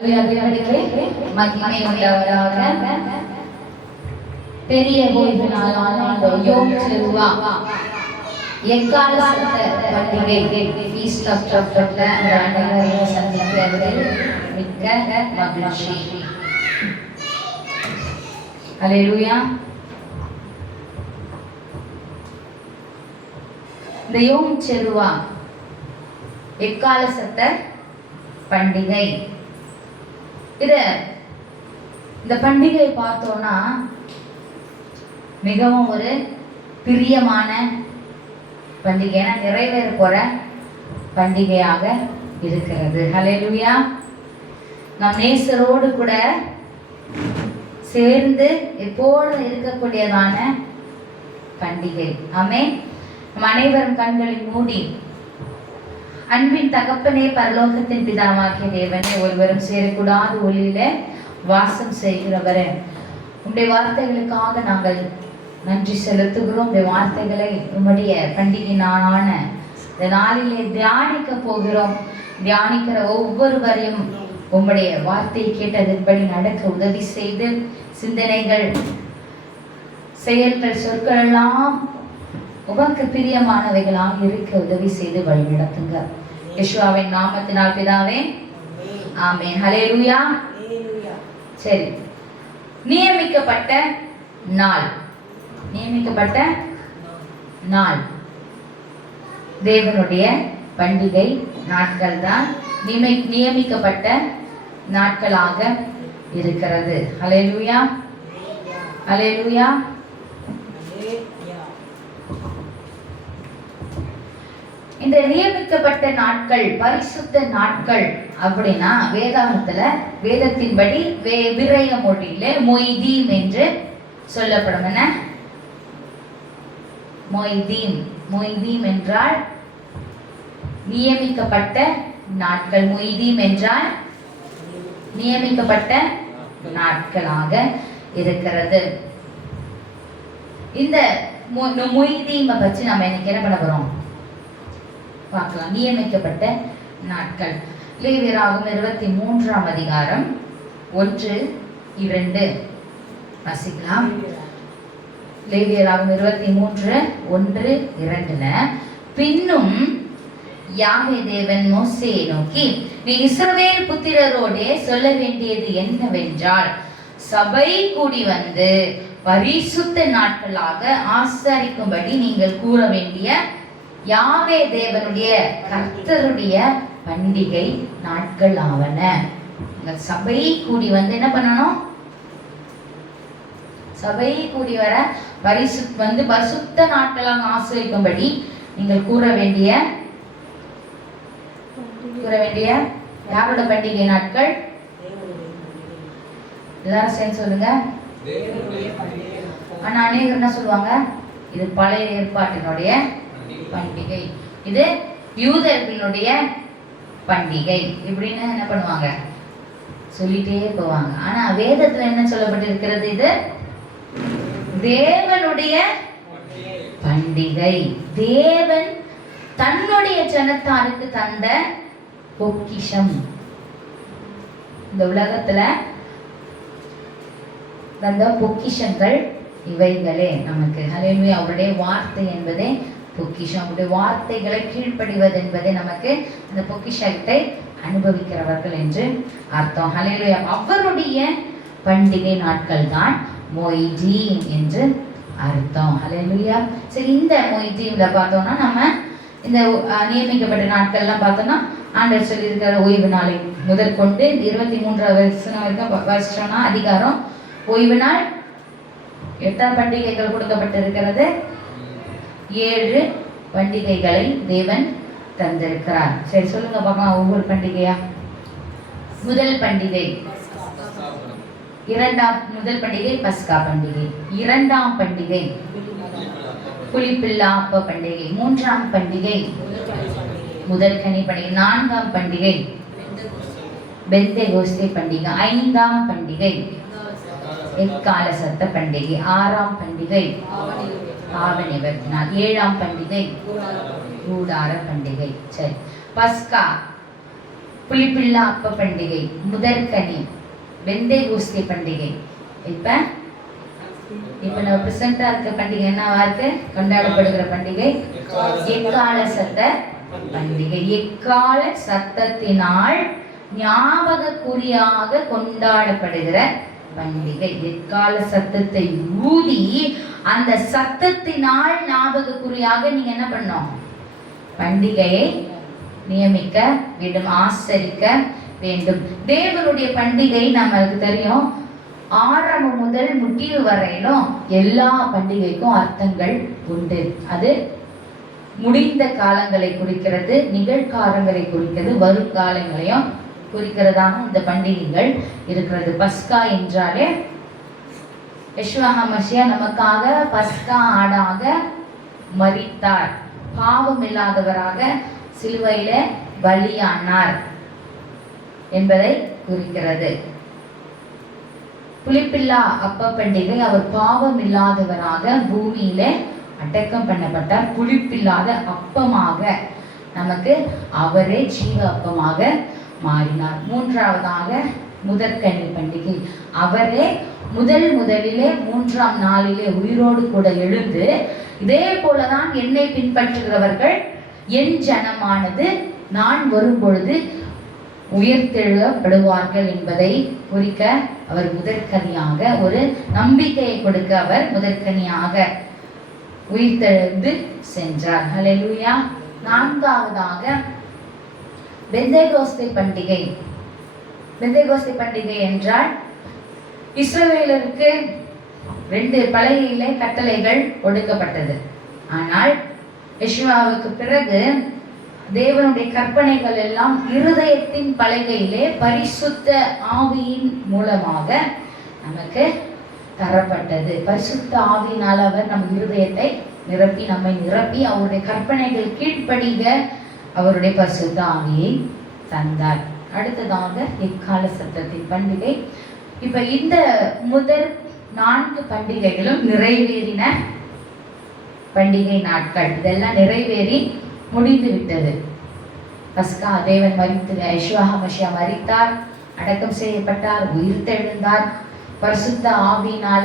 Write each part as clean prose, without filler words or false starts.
மகிமை உள்ளவராக பெரிய ஓய்வு நாளான இந்த யோம் செருவா எக்கால சத்த பண்டிகை ஃபீஸ்ட் ஆஃப் ட்ரஃபட்ல அனைவரையும் சந்திப்பதில் மிக்க மகிழ்ச்சி. ஹல்லேலூயா. இந்த யோம் செருவா எக்கால சத்த பண்டிகை, இந்த பண்டிகை பார்த்தோம்னா மிகவும் ஒரு பிரியமான பண்டிகை, நிறைவேற போற பண்டிகையாக இருக்கிறது. ஹல்லேலூயா. நம் நேசரோடு கூட சேர்ந்து எப்போதும் இருக்கக்கூடியதான பண்டிகை. ஆமென். நம் அனைவரும் கண்களில் மூடி அன்பின் தகப்பனே, பரலோகத்தின் பிதாவாகிய தேவனே, ஒருவரும் சேரக்கூடாத ஒளியில வாசம் செய்கிறவரே, உம்முடைய வார்த்தைகளுக்காக நாங்கள் நன்றி செலுத்துகிறோம். உடைய வார்த்தைகளை உம்முடைய பண்டிகை நாளான இந்த நாளிலே தியானிக்க போகிறோம். தியானிக்கிற ஒவ்வொருவரையும் உம்முடைய வார்த்தையை கேட்டதன்படி நடக்க உதவி செய்து, சிந்தனைகள், செயல்கள், சொற்கள் எல்லாம் உமக்கு பிரியமானவைகளாக இருக்க உதவி செய்து வழிநடத்துங்க. யெகோவாவின் நாமத்தினால் பிதாவே, ஆமென். ஹல்லேலூயா. சரி, நியமிக்கப்பட்ட நாள், நியமிக்கப்பட்ட நாள் தேவனுடைய பண்டிகை நாட்கள் தான் நியமிக்கப்பட்ட நாட்களாக இருக்கிறது. ஹல்லேலூயா, ஹல்லேலூயா. இந்த நியமிக்கப்பட்ட நாட்கள், பரிசுத்த நாட்கள் அப்படின்னா வேதாகமத்துல, வேதத்தின்படி விரய மொழியில மொய்தீம் என்று சொல்லப்படும். என்ன மொய்தீம்? மொய்தீம் என்றால் நியமிக்கப்பட்ட நாட்கள். மொய்தீம் என்றால் நியமிக்கப்பட்ட நாட்களாக இருக்கிறது. இந்த மொய்தீமை பற்றி நம்ம இன்னைக்கு என்ன பண்ண போறோம் பார்க்கலாம். நியமிக்கப்பட்ட நாட்கள். லேவியராகும் 23ஆம் அதிகாரம் 1-2 வாசிக்கலாம். லேவியராகும் 23:1-2 பின்னும் யாவே தேவன் மோசேயை நோக்கி, நீ இஸ்ரவேல் புத்திரரோடே சொல்ல வேண்டியது என்னவென்றால், சபை கூடி வந்து பரிசுத்த நாட்களாக ஆசரிக்கும்படி நீங்கள் கூற வேண்டிய யாவே தேவனுடைய கர்த்தருடைய பண்டிகை நாட்கள் ஆவன. சபை கூடி வந்து என்ன பண்ணணும்? சபை கூடி வர பரிசுத்த நாட்களாக ஆசரிக்கும்படி நீங்கள் கூற வேண்டிய யாரோட பண்டிகை நாட்கள்? எல்லாரும் சேர்ந்து சொல்லுங்க. ஆனா அநேகர் என்ன சொல்லுவாங்க, இது பழைய ஏற்பாட்டினுடைய பண்டிகை, இது யூதர்களுடைய பண்டிகை இப்படின்னு என்ன பண்ணுவாங்க, சொல்லிட்டே போவாங்க. ஆனா வேதத்துல என்ன சொல்லப்பட்டிருக்கிறது? இது தேவனுடைய பண்டிகை. தேவன் தன்னுடைய ஜனத்தாருக்கு தந்த பொக்கிஷம். இந்த உலகத்துல தந்த பொக்கிஷங்கள் இவைகளே நமக்கு. ஹல்லேலூயா. அவருடைய வார்த்தை என்பதே பொக்கிஷம். அவருடைய வார்த்தைகளை கீழ்ப்படிவது என்பதே நமக்கு அந்த பொக்கிஷத்தை அனுபவிக்கிறவர்கள் என்று அர்த்தம். ஹல்லேலூயா. அவருடைய பண்டிகை நாட்கள் தான் மொய்தீம் என்று அர்த்தம். ஹல்லேலூயா. சரி, இந்த மொய்தீம்ல பார்த்தோம்னா நம்ம இந்த நியமிக்கப்பட்ட நாட்கள்லாம் பார்த்தோம்னா ஆண்டவர் சொல்லியிருக்கிற ஓய்வு நாளை முதல் கொண்டு 23ஆவது வரைக்கும் அதிகாரம் ஓய்வு நாள் 8 பண்டிகைகள் கொடுக்கப்பட்டிருக்கிறது. 7 பண்டிகைகளை தேவன் தந்திருக்கிறார். சரி, சொல்லுங்க பார்க்கலாம் ஒவ்வொரு பண்டிகையா. முதல் பண்டிகை முதல் பண்டிகை பஸ்கா பண்டிகை. 2ஆம் பண்டிகை புளிப்பில்லா அப்ப பண்டிகை. 3ஆம் பண்டிகை முதல் கனி பண்டிகை. 4ஆம் பண்டிகை பெந்தேகோஸ்தே பண்டிகை. 5ஆம் பண்டிகை எக்கால சத்த பண்டிகை. 6ஆம் பண்டிகை ஆவணிவர் நாள். 7ஆம் பண்டிகை கூடார பண்டிகை. சரி, பஸ்கா புளிப்பில்லா அப்ப பண்டிகை, முதற்கனி, பெந்தேகோஸ்தே பண்டிகை. இப்ப நம்ம பிரசண்டா இருக்க பண்டிகை என்னவா இருக்கு? கொண்டாடப்படுகிற பண்டிகை எக்கால சத்த பண்டிகை. எக்கால சத்தத்தினால் ஞாபக குறியாக கொண்டாடப்படுகிற பண்டிகை. எக்கால சத்தத்தை ஊதி அந்த சத்தத்தினால் ஞாபக குறியாக நீங்க என்ன பண்ணணும்? பண்டிகையை நியமிக்க வேண்டும், ஆசரிக்க வேண்டும். தேவனுடைய பண்டிகை நம்மளுக்கு தெரியும், ஆரம்பம் முதல் முடிவு வரையிலும் எல்லா பண்டிகைக்கும் அர்த்தங்கள் உண்டு. அது முடிந்த காலங்களை குறிக்கிறது, நிகழ்காலங்களை குறிக்கிறது, வருங்காலங்களையும் குறிக்கிறதாக இந்த பண்டிகைகள் இருக்கிறது. பஸ்கா என்றாலே யெஷுவா ஹமஷியா நமக்காக பஸ்கா ஆடாக மரித்தார், பாவம் இல்லாதவராக சிலுவையில பலியானார் என்பதை குறிக்கிறது. புளிப்பில்லா அப்ப பண்டிகை, அவர் பாவம் இல்லாதவராக பூமியில அடக்கம் பண்ணப்பட்டார். புளிப்பில்லாத அப்பமாக நமக்கு அவரே ஜீவ அப்பமாக மாறினார். மூன்றாவதாக முதற்கனி பண்டிகை, அவரே முதலிலே 3ஆம் நாளிலே உயிரோடு கூட எழுந்து, இதே போலதான் என்னை பின்பற்றுகிறவர்கள் என் ஜனமானது நான் வரும்பொழுது உயர்த்தெழுதப்படுவார்கள் என்பதை குறிக்க அவர் முதற்கனியாக, ஒரு நம்பிக்கையை கொடுக்க அவர் முதற்கனியாக உயிர்த்தெழுந்து சென்றார். ஹல்லேலூயா. நான்காவதாக பெந்தேகோஸ்தே பண்டிகை. பெந்தேகோஸ்தே பண்டிகை என்றால் இஸ்ரவேலருக்கு 2 பலகையிலே கட்டளைகள் கொடுக்கப்பட்டது. ஆனால் யெஷுவாவுக்கு பிறகு தேவனுடைய கற்பனைகள் எல்லாம் இருதயத்தின் பலகையிலே பரிசுத்த ஆவியின் மூலமாக நமக்கு தரப்பட்டது. பரிசுத்த ஆவியினால் அவர் நம் இருதயத்தை நிரப்பி, நம்மை நிரப்பி, அவருடைய கற்பனைகள் கீழ்ப்படிக அவருடைய பரிசுத்த ஆவியை தந்தார். அடுத்ததாக எக்கால சத்தத்தின் பண்டிகை. இப்ப இந்த முதல் 4 பண்டிகைகளும் நிறைவேறின பண்டிகை நாட்கள். இதெல்லாம் நிறைவேறி முடிந்து விட்டது. பஸ்கா, தேவன் மரித்து, யெஷுவா ஹமஷியா மரித்தார், அடக்கம் செய்யப்பட்டார், உயிர்த்தெழுந்தார், பரிசுத்த ஆவியினால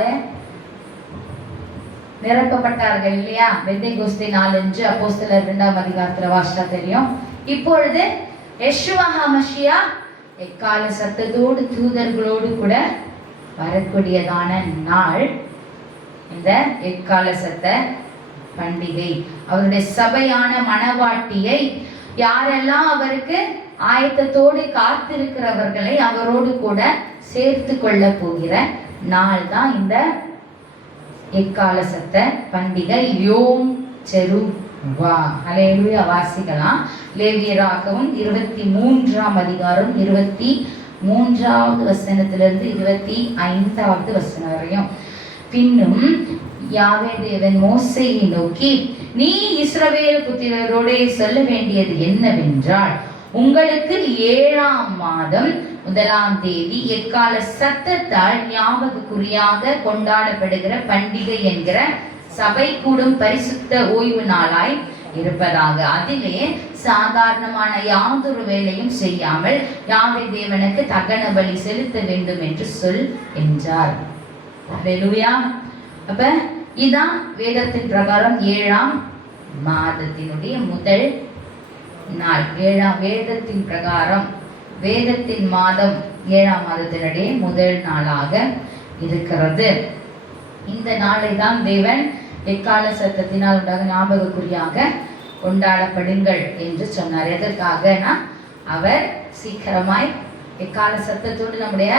நிரப்பப்பட்டார்கள் இல்லையா? பெந்தேகோஸ்தே நாளன்று அப்போஸ்தலர் 2ஆம் அதிகாரத்துல வாசித்தா தெரியும். இப்பொழுது யெஷுவா ஹமஷியா எக்கால சத்தத்தோடு தூதர்களோடு கூட வரக்கூடியதான நாள் இந்த எக்கால சத்த பண்டிகை. அவருடைய சபையான மணவாட்டியை, யாரெல்லாம் அவருக்கு ஆயத்தத்தோடு காத்திருக்கிறவர்களை அவரோடு கூட சேர்த்து கொள்ள போகிற நாள் தான் இந்த எக்கால சத்த பண்டிகை. யோம் செருவா. ஹல்லேலூயா. வாசிக்கலாம். லேவியராகவும் 23ஆம் அதிகாரம் 23வது வசனத்திலிருந்து 25வது வசனம் வரையும். பின்னும் யாவே தேவன் மோசேயை நோக்கி, நீ இஸ்ரவேல் புத்திரரோடே சொல்ல வேண்டியது என்னவென்றால், உங்களுக்கு 7ஆம் மாதம் 1ஆம் தேதி எக்கால சத்தத்தால் ஞாபக குறியாக கொண்டாடப்படுகிற பண்டிகை என்கிற சபை கூடும் பரிசுத்த ஓய்வு நாளாய் இருப்பதாக. அதிலே சாதாரணமான யாதொரு வேலையும் செய்யாமல் யாவே தேவனுக்கு தகன பலி செலுத்த வேண்டும் என்று சொல் என்றார். ஹல்லேலூயா. அப்ப இதான் வேதத்தின் பிரகாரம் 7ஆம் மாதத்தினுடைய முதல் நாள். வேதத்தின் பிரகாரம் வேதத்தின் மாதம் 7ஆம் மாதத்தினுடைய முதல் நாளாக இருக்கிறது. இந்த நாளை தான் தேவன் எக்கால சத்தத்தினால் உண்டாக ஞாபக குறியாக கொண்டாடப்படுங்கள் என்று சொன்னார். எதற்காகனா, அவர் சீக்கிரமாய் எக்கால சத்தத்தோடு நம்முடைய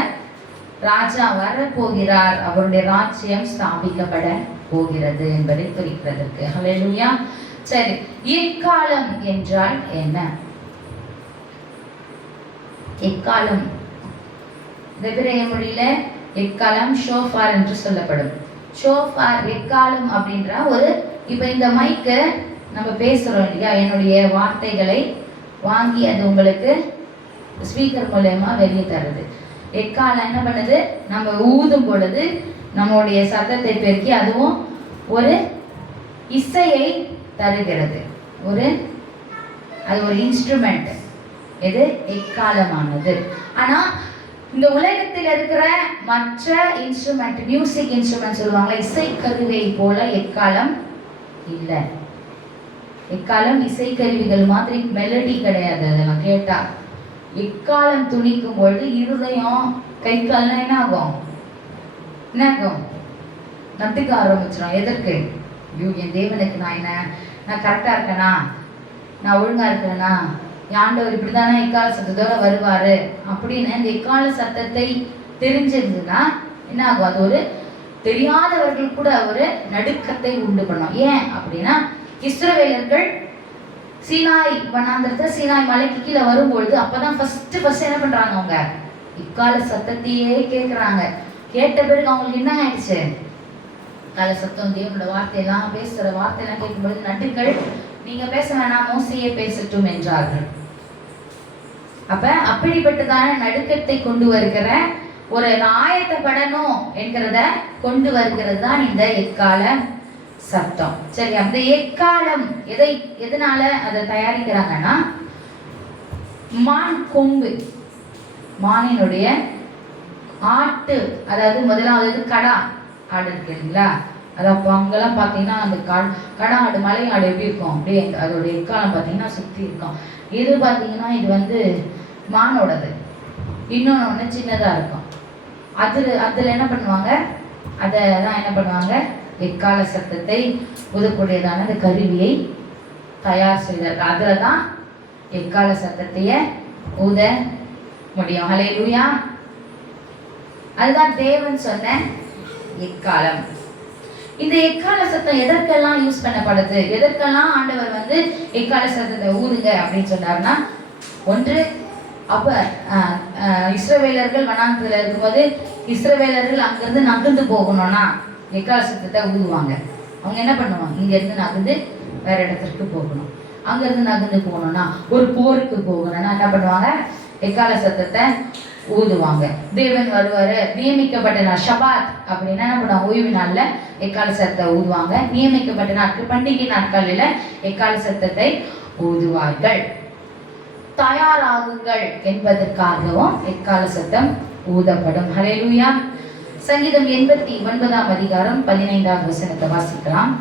ராஜா வர போகிறார், அவருடைய ராஜ்யம் ஸ்தாபிக்கப்பட போகிறது என்பதை குறிக்கிறதற்கு. ஹல்லேலூயா. சரி, எக்காலம் என்றால் என்ன? எக்காலம் எபிரேய மொழியில எக்காலம் ஷோஃபார் என்று சொல்லப்படும். ஷோஃபார், எக்காலம் அப்படின்ற ஒரு, இப்ப இந்த மைக்கு நம்ம பேசுறோம் இல்லையா, என்னுடைய வார்த்தைகளை வாங்கி அது உங்களுக்கு ஸ்பீக்கர் மூலமா வெளியே தருது. எக்காலம் என்ன பண்ணுது? நம்ம ஊதும் பொழுது நம்முடைய சத்தத்தை பெருக்கி அதுவும் ஒரு இசையை தருகிறது. அது ஒரு இன்ஸ்ட்ருமெண்ட். எது? எக்காலமானது. ஆனா இந்த உலகத்தில் இருக்கிற மற்ற இன்ஸ்ட்ருமெண்ட், மியூசிக் இன்ஸ்ட்ருமெண்ட் சொல்லுவாங்க, இசைக்கருவியை போல எக்காலம் இல்லை. எக்காலம் இசைக்கருவிகள் மாதிரி மெலடி கிடையாது. அதெல்லாம் கேட்டா எக்காலம் துணிக்கும் பொழுது இருதயம் கை கால்லாம் என்ன ஆகும்? என்ன ஆகும்? நட்டுக்க ஆரம்பிச்சிடும். எதற்கு? ஐயோ, என் தேவனுக்கு நான் கரெக்டா இருக்கேனா, நான் ஒழுங்கா இருக்கிறேனா, என் ஆண்டவர் இப்படிதானே எக்கால சத்தத்தோட வருவாரு அப்படின்னு இந்த எக்கால சத்தத்தை தெரிஞ்சிருந்ததுன்னா என்ன ஆகும்? அது ஒரு தெரியாதவர்கள் கூட ஒரு நடுக்கத்தை உண்டு பண்ணும். ஏன் அப்படின்னா, இஸ்ரவேலர்கள் சீனாய் வனாந்திரத்தை, சீனாய் மலைக்கு கீழே வரும்பொழுது அப்பதான் ஃபர்ஸ்ட் என்ன பண்றாங்க? அவங்க இக்கால சத்தத்தையே கேட்கிறாங்க. கேட்ட பிறகு அவங்களுக்கு என்ன ஆயிடுச்சு? கால சத்தம், தேவனோட வார்த்தையெல்லாம், பேசுற வார்த்தையெல்லாம் கேட்கும்பொழுது நடுக்கள், நீங்க பேச வேணாம், மோசையே பேசட்டும் என்றார்கள். அப்ப அப்படிப்பட்டதான நடுக்கத்தை கொண்டு வருகிற ஒரு ஆயத்தப்படணும் என்கிறத கொண்டு வருகிறது தான் இந்த எக்கால சத்தம். சரி, அந்த எக்காலம் எதனால அதை தயாரிக்கிறாங்கன்னா, மான் கொம்பு, மானினுடைய ஆட்டு, அதாவது முதலாவது கடா ஆடு இருக்கு இல்லைங்களா, அது அப்போ அங்கெல்லாம் பார்த்தீங்கன்னா அந்த கடா ஆடு, மலை ஆடு எப்படி இருக்கும் அப்படியே அதோட எக்காலம் பார்த்தீங்கன்னா சுற்றி இருக்கும். இது பார்த்தீங்கன்னா இது மானோடது, இன்னொன்று சின்னதாக இருக்கும். அதில் என்ன பண்ணுவாங்க? அதெல்லாம் என்ன பண்ணுவாங்க? எக்கால சத்தத்தை ஊதக்கூடியதான அந்த கருவியை தயார் செய்தார்கள். அதில் தான் எக்கால சத்தத்தைய ஊத முடியும். ஹல்லேலூயா. அதுதான் தேவன் சொன்ன எக்காலம். இந்த எக்கால சத்தம் எதற்கெல்லாம் யூஸ் பண்ணப்படுது, எதற்கெல்லாம் ஆண்டவர் எக்கால சத்தத்தை ஊதுங்க அப்படின்னு சொன்னார்னா, ஒன்று, அப்ப இஸ்ரவேலர்கள் வனாந்திரத்தில் இருக்கும்போது இஸ்ரவேலர்கள் அங்கிருந்து நகர்ந்து போகணும்னா எக்கால சத்தத்தை ஊதுவாங்க. அவங்க என்ன பண்ணுவாங்க? இங்க இருந்து நகர்ந்து வேற இடத்திற்கு போகணும். அங்கிருந்து நகர்ந்து போகணும்னா, ஒரு போருக்கு போகணும்னா என்ன பண்ணுவாங்க? எக்கால சத்தத்தை ஊதுவாங்க. தேவன் வருவாரு, நியமிக்கப்பட்ட நாள் ஷபாத் அப்படின்னா என்ன பண்ணுவாங்க? ஓய்வு நாள்ல எக்கால சத்தத்தை ஊதுவாங்க. நியமிக்கப்பட்ட நாட்கள், பண்டிகை நாட்களில் எக்கால சத்தத்தை ஊதுவார்கள். தயாராகுங்கள் என்பதற்காகவும் எக்கால சத்தம் ஊதப்படும். ஹல்லேலூயா. சங்கீதம் 89 அதிகாரம் 15வது வசனத்தை வாசிக்கலாம்.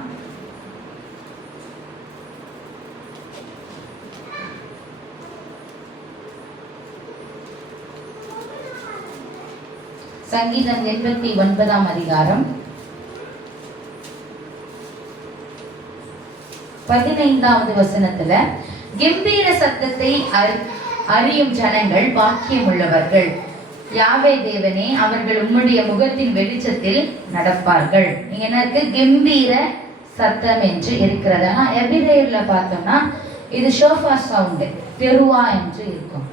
சங்கீதம் 89 அதிகாரம் 15வது வசனத்துல, கம்பீர சத்தத்தை அறியும் ஜனங்கள் பாக்கியம் உள்ளவர்கள். யாவே தேவனே, அவர்கள் உம்முடைய முகத்தின் வெளிச்சத்தில் நடப்பார்கள். நீங்க என்ன இருக்கு? கம்பீர சத்தம் என்று இருக்கிறது. ஆனா எபிரேயர்ல பார்த்தோம்னா இது ஷோஃபார் சவுண்டு, தெருவா என்று இருக்கும்.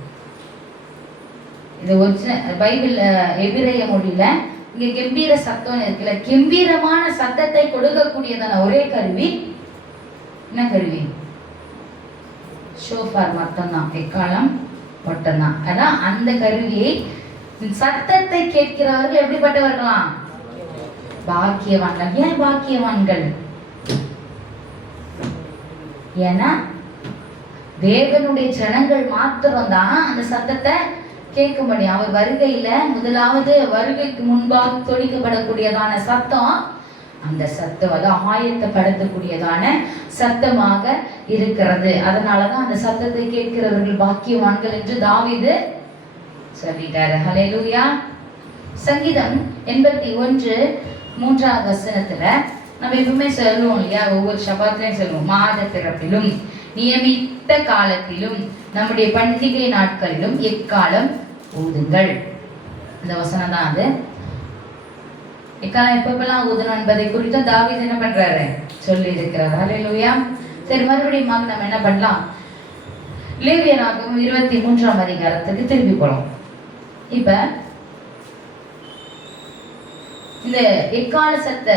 இது ஒரிஜினல் பைபிள் எபிரேய மொழியில இங்க கம்பீர சத்தம் இருக்குல்ல, கம்பீரமான சத்தத்தை கொடுக்கக்கூடியதான ஒரே கருவி என்ன கருவி? ஷோஃபார் மட்டும்தான், எக்காலம் மட்டும்தான். ஆனா அந்த கருவியை, சத்தத்தை கேட்கிறவர்கள் எப்படிப்பட்டவர்களாம்? பாக்கியவான்கள். ஏன் பாக்கியவான்கள்? ஏன்னா தேவனுடைய ஜனங்கள் மாத்திரம்தான் அந்த சத்தத்தை கேட்க முடியும். அவர் வருகையில முதலாவது வருகைக்கு முன்பாக தொழிக்கப்படக்கூடியதான சத்தம், அந்த சத்தம் ஆயத்தப்படுத்தக்கூடியதான சத்தமாக இருக்கிறது. அதனாலதான் அந்த சத்தத்தை கேட்கிறவர்கள் பாக்கியவான்கள் என்று தாவீது சொல்லிட்டாரு. ஹல்லேலூயா. சங்கீதம் 81:3வது வசனத்துல நம்ம எப்பவுமே சொல்லுவோம் இல்லையா, ஒவ்வொரு சபாத்திலையும் சொல்லுவோம், மாத பிறப்பிலும் நியமித்த காலத்திலும் நம்முடைய பண்டிகை நாட்களிலும் எக்காலம் ஊதுங்கள். இந்த வசனம் தான் அது. எக்காலம் எப்பெல்லாம் ஊதணும் என்பதை குறித்து தாவீது என்ன பண்றாரு? சொல்லி இருக்கிறார். ஹல்லேலூயா. சரி, மறுபடியும் நம்ம என்ன பண்ணலாம்? லேவியராகமம் 23ஆம் அதிகாரத்துக்கு திரும்பி போலாம். இப்ப இந்த எக்கால சத்த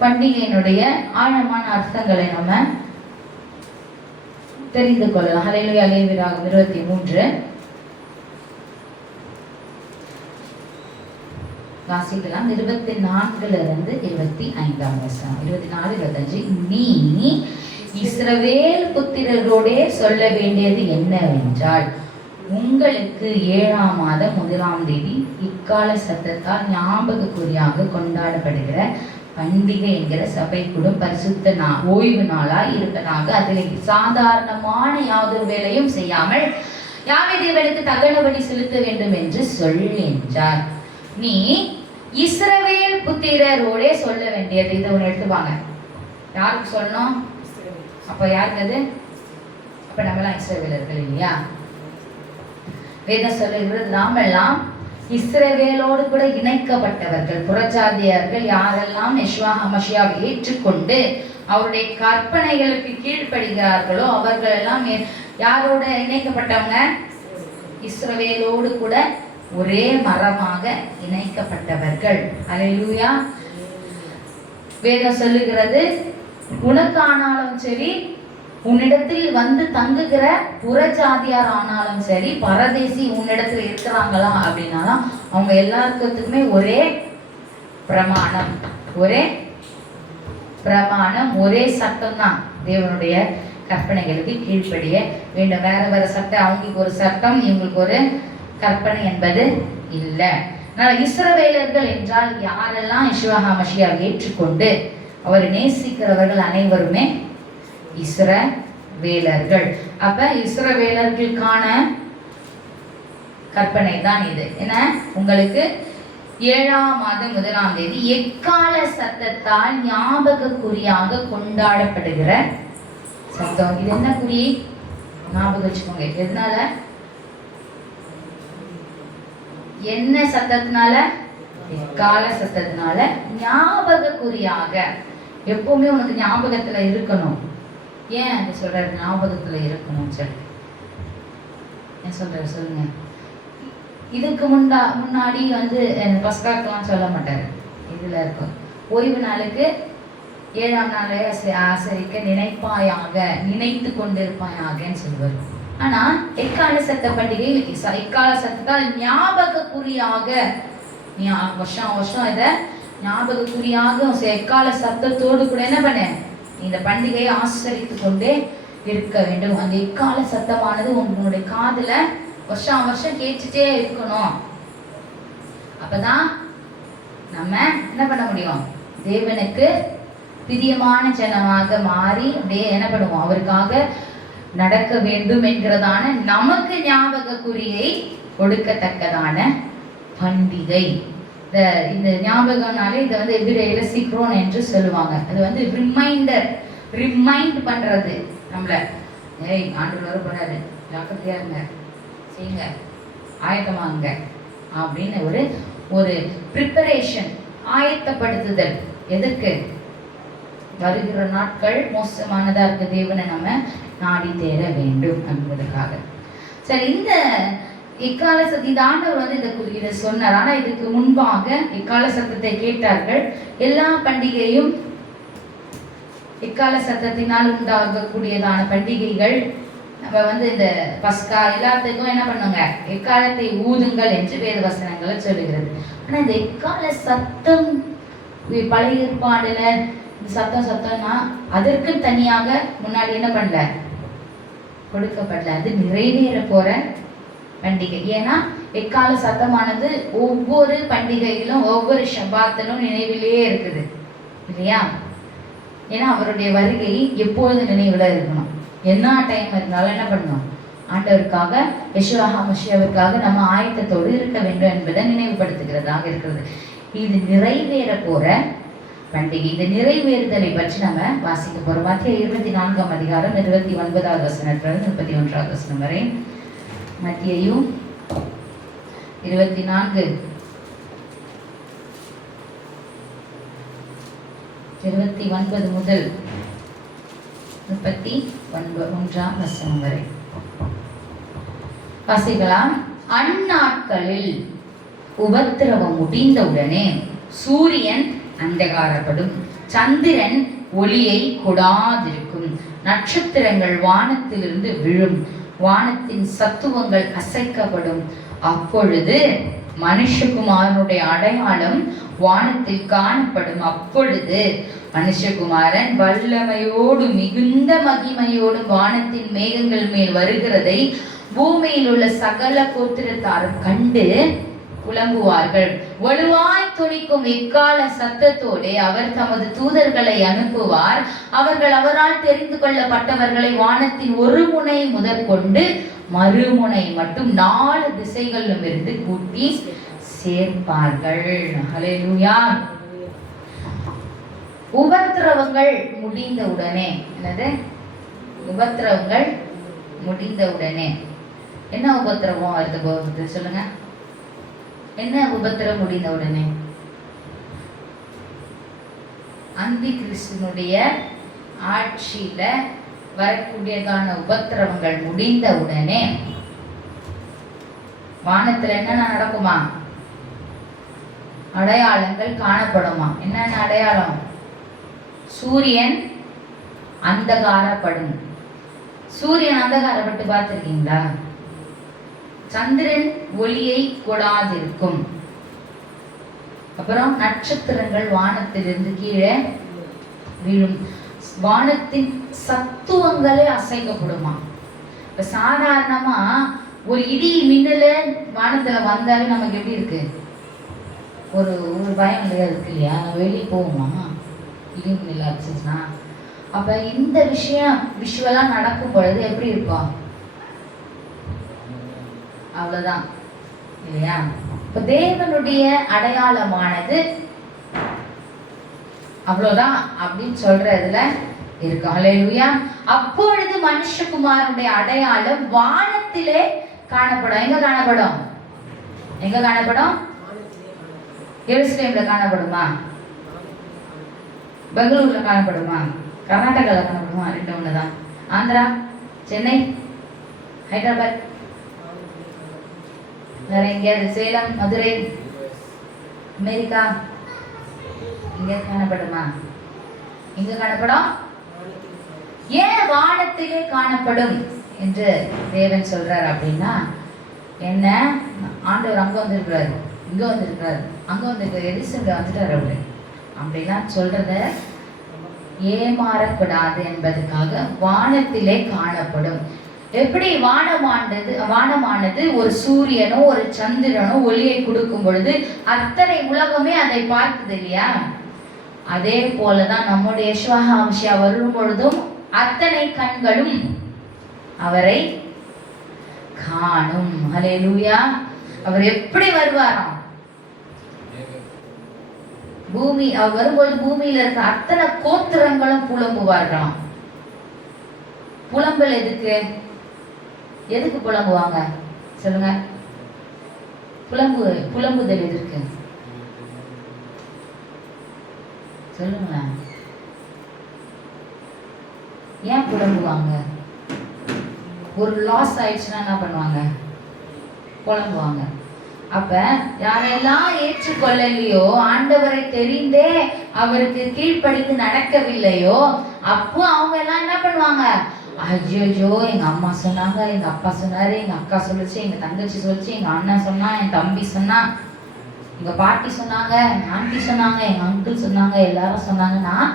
பண்டிகையினுடைய ஆழமான அர்த்தங்களை நம்ம தெரிந்து கொள்ளலாம். ஹல்லேலூயா. லேவியராகமம் 23 வாசிக்கலாம். 24லிருந்து 25ஆம் வசனம். 24-25. நீ இஸ்ரவேல் புத்திரரோடே சொல்ல வேண்டியது என்னவென்றால், உங்களுக்கு 7ஆம் மாதம் 1ஆம் தேதி இக்கால சத்தத்தால் ஞாபகக்குறியாக கொண்டாடப்படுகிற பண்டிகை என்கிற சபை கூட பரிசுத்த ஓய்வு நாளாய் இருப்பதாக அதில் சாதாரணமான யாதொரு வேலையும் செய்யாமல் யாவே தேவனுக்கு தகனபடி செலுத்த வேண்டும் என்று சொல் என்றார். நீ இஸ்ரவேல் புத்திரரோடே சொல்ல வேண்டியது. இதை ஒன்று எடுத்துவாங்க. யாருக்கு சொல்லணும்? அப்ப யாருக்கு அது? அப்ப நம்மலாம் இஸ்ரவேலர்கள் இல்லையா? வேதம் சொல்லுகிறது நாமெல்லாம் இஸ்ரவேலோடு கூட இணைக்கப்பட்டவர்கள், புறஜாதியர்கள். யாரெல்லாம் யெஷுவா ஹமஷியாவை ஏற்றுக்கொண்டு அவருடைய கற்பனைகளுக்கு கீழ்ப்படுகிறார்களோ அவர்கள் எல்லாம் யாரோட இணைக்கப்பட்டவங்க? இஸ்ரவேலோடு கூட ஒரே மரமாக இணைக்கப்பட்டவர்கள். அல்லேலூயா. வேதம் சொல்லுகிறது, உனக்கு ஆனாலும் சரி, உன்னிடத்தில் வந்து தங்குகிற புறஜாதியார் ஆனாலும் சரி, பரதேசி உன்னிடத்தில் இருக்கிறாங்களா அப்படின்னாலும் அவங்க எல்லாருக்குமே ஒரே பிரமாணம், ஒரே சட்டம் தான். தேவனுடைய கற்பனைகளுக்கு கீழ்ப்படிய வேண்டும். வேற சட்டம், அவங்களுக்கு ஒரு சட்டம், இவங்களுக்கு ஒரு கற்பனை என்பது இல்லை. இஸ்ரவேலர்கள் என்றால் யாரெல்லாம் யெஷுவா ஹமஷியாவை ஏற்றுக்கொண்டு அவரை நேசிக்கிறவர்கள் அனைவருமே இஸ்ரவேலர்கள். அப்ப இஸ்ரவேலர்களுக்கான கற்பனை தான் இது. என்ன? உங்களுக்கு 7ஆம் மாதம் 1ஆம் தேதி எக்கால சத்தத்தால் ஞாபகக்குறியாக கொண்டாடப்படுகிற சத்தம். இது என்ன குறி? ஞாபகம் வச்சுக்கோங்க. எதனால? என்ன சத்தத்தினால? எக்கால சத்தத்தினால ஞாபகக்குறியாக. எப்பவுமே உனக்கு ஞாபகத்துல இருக்கணும். ஏன் அது சொல்றாரு? ஞாபகத்துல இருக்கணும் சொல்லி ஏன் சொல்றாரு சொல்லுங்க. இதுக்கு முன்னாடி வந்து பஸ்காக்கெல்லாம் சொல்ல மாட்டாரு. இதுல இருக்கும் ஓய்வு நாளுக்கு 7ஆம் நாளை ஆசரிக்க நினைப்பாயாக, நினைத்து கொண்டிருப்பாயாகன்னு சொல்லுவார். ஆனா எக்கால சத்த பண்டிகை எக்கால சத்தத்தால் ஞாபக குறியாக, நீ வருஷம் இதை ஞாபக குறியாக எக்கால சத்தத்தோடு கூட என்ன பண்ண, இந்த பண்டிகையை ஆசரித்து கொண்டே இருக்க வேண்டும். அந்த எக்கால சத்தமானது உங்களுடைய காதுல வருஷம் கேட்டுட்டே இருக்கணும். அப்பதான் நம்ம என்ன பண்ண முடியும்? தேவனுக்கு பிரியமான ஜனமாக மாறி அப்படியே என்ன பண்ணுவோம்? அவருக்காக நடக்க வேண்டும் என்கிறதான நமக்கு ஞாபக குறியை கொடுக்கத்தக்கதான பண்டிகை. இந்த ஞாபகம்னாலே இதை வந்து எபிரேயர்ல சிக்ரோன் என்று சொல்லுவாங்க. அது வந்து ரிமைண்ட் பண்றது நம்மள. ஆண்டவர் வர போறாரு, ஜாக்கிரதையா இருங்க, செய்யுங்க, ஆயத்தமாங்க அப்படின்னு ஒரு ப்ரிப்பரேஷன், ஆயத்தப்படுத்துதல். எதற்கு? வருகிற நாட்கள் மோசமானதா இருக்க, தேவனை நம்ம நாடி தேட வேண்டும் என்பதற்காக. சரி, இந்த எக்கால சத்தி ஆண்டவர் வந்து இதை சொன்னார். ஆனா இதுக்கு முன்பாக எக்கால சத்தத்தை கேட்டார்கள். எல்லா பண்டிகையும் எக்கால சத்தத்தினால் உண்டாகக்கூடியதான பண்டிகைகள். நம்ம வந்து இந்த பஸ்கா எல்லாத்துக்கும் என்ன பண்ணுங்க? எக்காலத்தை ஊதுங்கள் என்று வேத வசனங்களை சொல்லுகிறது. ஆனா இந்த எக்கால சத்தம் பழைய ஏற்பாடுல சத்தம்னா அதற்கு தனியாக முன்னாடி என்ன பண்ணல, கொடுக்கப்படல. அது நிறைவேற போற பண்டிகை. ஏன்னா எக்கால சத்தமானது ஒவ்வொரு பண்டிகையிலும் ஒவ்வொரு ஷபாத்திலும் நினைவிலேயே இருக்குது இல்லையா? ஏன்னா அவருடைய வருகை எப்பொழுது நினைவுல இருக்கணும். என்ன டைம் இருந்தாலும் என்ன பண்ணணும்? ஆண்டவருக்காக, யெஷுவா ஹமஷியாவுக்காக நம்ம ஆயத்தத்தோடு இருக்க வேண்டும் என்பதை நினைவுபடுத்துகிறதாக இருக்கிறது. இது நிறைவேற போற பண்டிகை. இந்த நிறைவேறுதலை பற்றி நம்ம வாசிக்க போறோம். மத்திய 24ஆம் அதிகாரம் 29வது வசனத்திலிருந்து 31வது வசனம் வரை. மத்தியு 24 29 முதல் 31ஆம் வசனம் வரை வாசிக்கலாம். அந்நாட்களில் உபத்திரவம் முடிந்தவுடனே சூரியன் அந்தகாரப்படும், சந்திரன் ஒளியை கொடாதிருக்கும், நட்சத்திரங்கள் வானத்திலிருந்து விழும், வானத்தின் சத்துவங்கள் அசைக்கப்படும். அப்பொழுது மனுஷகுமாரனுடைய அடையாளம் வானத்தில் காணப்படும். அப்பொழுது மனுஷகுமாரன் வல்லமையோடு மிகுந்த மகிமையோடும் வானத்தின் மேகங்கள் மேல் வருகிறதை பூமியில் உள்ள சகல கோத்திரத்தாரும் கண்டு புலம்புவார்கள். வலுவாய் துணிக்கும் எக்கால சத்தத்தோடு அவர் தமது தூதர்களை அனுப்புவார். அவர்கள் அவரால் தெரிந்து கொள்ளப்பட்டவர்களை வானத்தின் ஒரு முனை முதற்கொண்டு மறுமுனை மட்டும் 4 திசைகளிலும் இருந்து கூட்டி சேர்ப்பார்கள். ஹல்லேலூயா. உபத்திரவங்கள் முடிந்தவுடனே, என்னது உபத்திரவங்கள் முடிந்தவுடனே, என்ன உபத்திரவம் வருது சொல்லுங்க. என்ன உபத்திரம் முடிந்த உடனே? அந்தி கிறிஸ்துனுடைய ஆட்சியில வரக்கூடியதான உபத்திரவங்கள் முடிந்த உடனே வானத்துல என்னென்ன நடக்குமா? அடையாளங்கள் காணப்படுமா? என்னென்ன அடையாளம்? சூரியன் அந்தகாரப்படும். சூரியன் அந்தகாரப்பட்டு பார்த்திருக்கீங்களா? சந்திரன் ஒளியை கொடாதிருக்கும். அப்புறம் நட்சத்திரங்கள் வானத்திலிருந்து கீழே விழும். வானத்தின் சத்துவங்களே அசைக்கப்படுமா? இப்ப சாதாரணமா ஒரு இடி மின்னல வானத்துல வந்தாலே நமக்கு எப்படி இருக்கு? ஒரு பயம் இல்லையா? இருக்கு இல்லையா? வெளியே போகுமா இடி மின்னல் அடிச்சுன்னா? அப்ப இந்த விஷயம் விஷுவலா நடக்கும் பொழுது எப்படி இருக்கும்? அவ்வளவுதான் இல்லையா? இப்ப தேவனுடைய அடையாளமானது அவ்வளவுதான் அப்படின்னு சொல்றதுல இருக்கு. ஹல்லேலூயா. அப்பொழுது மனுஷகுமாரனுடைய அடையாளம் வானத்திலே காணப்படும். எங்க காணப்படும்? எங்க காணப்படும்? எருசலேம்ல காணப்படுமா? பெங்களூர்ல காணப்படுமா? கர்நாடகால காணப்படுமா? 2 ஒண்ணுதான். ஆந்திரா, சென்னை, ஹைதராபாத், வேற எங்கேயாவது சேலம், மதுரை, அமெரிக்கா, இங்க காணப்படுமா? இங்க காணப்படும். ஏன் வானத்திலே காணப்படும் என்று தேவன் சொல்றார் அப்படின்னா, என்ன ஆண்டவர் அங்க வந்திருக்கிறாரு, இங்க வந்திருக்கிறாரு, அங்க வந்திருக்காரு, எரிசல்ல வந்துட்டார் அவரு அப்படிலாம் சொல்றத ஏமாறக்கூடாது என்பதற்காக வானத்திலே காணப்படும். எப்படி வானமானது ஒரு சூரியனோ ஒரு சந்திரனோ ஒளியை கொடுக்கும் பொழுது அத்தனை உலகமே அதை பார்க்குது இல்லையா? அதே போலதான் நம்முடைய யெகோவா வரும் பொழுதும் அத்தனை கண்களும் அவரை காணும். ஹல்லேலூயா. அவர் எப்படி வருவாராம்? அவர் வரும்போது பூமியில இருக்க அத்தனை கோத்திரங்களும் புலம்புவார்களாம். புலம்பல் எதுக்கு புலம்புவாங்க சொல்லுங்க? புலம்புதல் எதற்கு சொல்லுங்க? ஏன் புலம்புவாங்க? ஒரு லாஸ் ஆயிடுச்சுன்னா என்ன பண்ணுவாங்க? புலம்புவாங்க. அப்ப யாரெல்லாம் ஏற்றுக்கொள்ளலையோ, ஆண்டவரை தெரிந்தே அவருக்கு கீழ்ப்படிந்து நடக்கவில்லையோ, அப்போ அவங்க எல்லாம் என்ன பண்ணுவாங்க? ஐயோ, எங்க அம்மா சொன்னாங்க, எங்க அப்பா சொன்னாரு, எங்க அக்கா சொல்லுச்சு, எங்க தங்கச்சி சொல்லுச்சு, எங்க அண்ணன் சொன்னா, என் தம்பி சொன்னா, எங்க பாட்டி சொன்னாங்க, எங்க ஆண்டி சொன்னாங்க, எங்க அங்கிள் சொன்னாங்க, எல்லாரும் சொன்னாங்க, நான்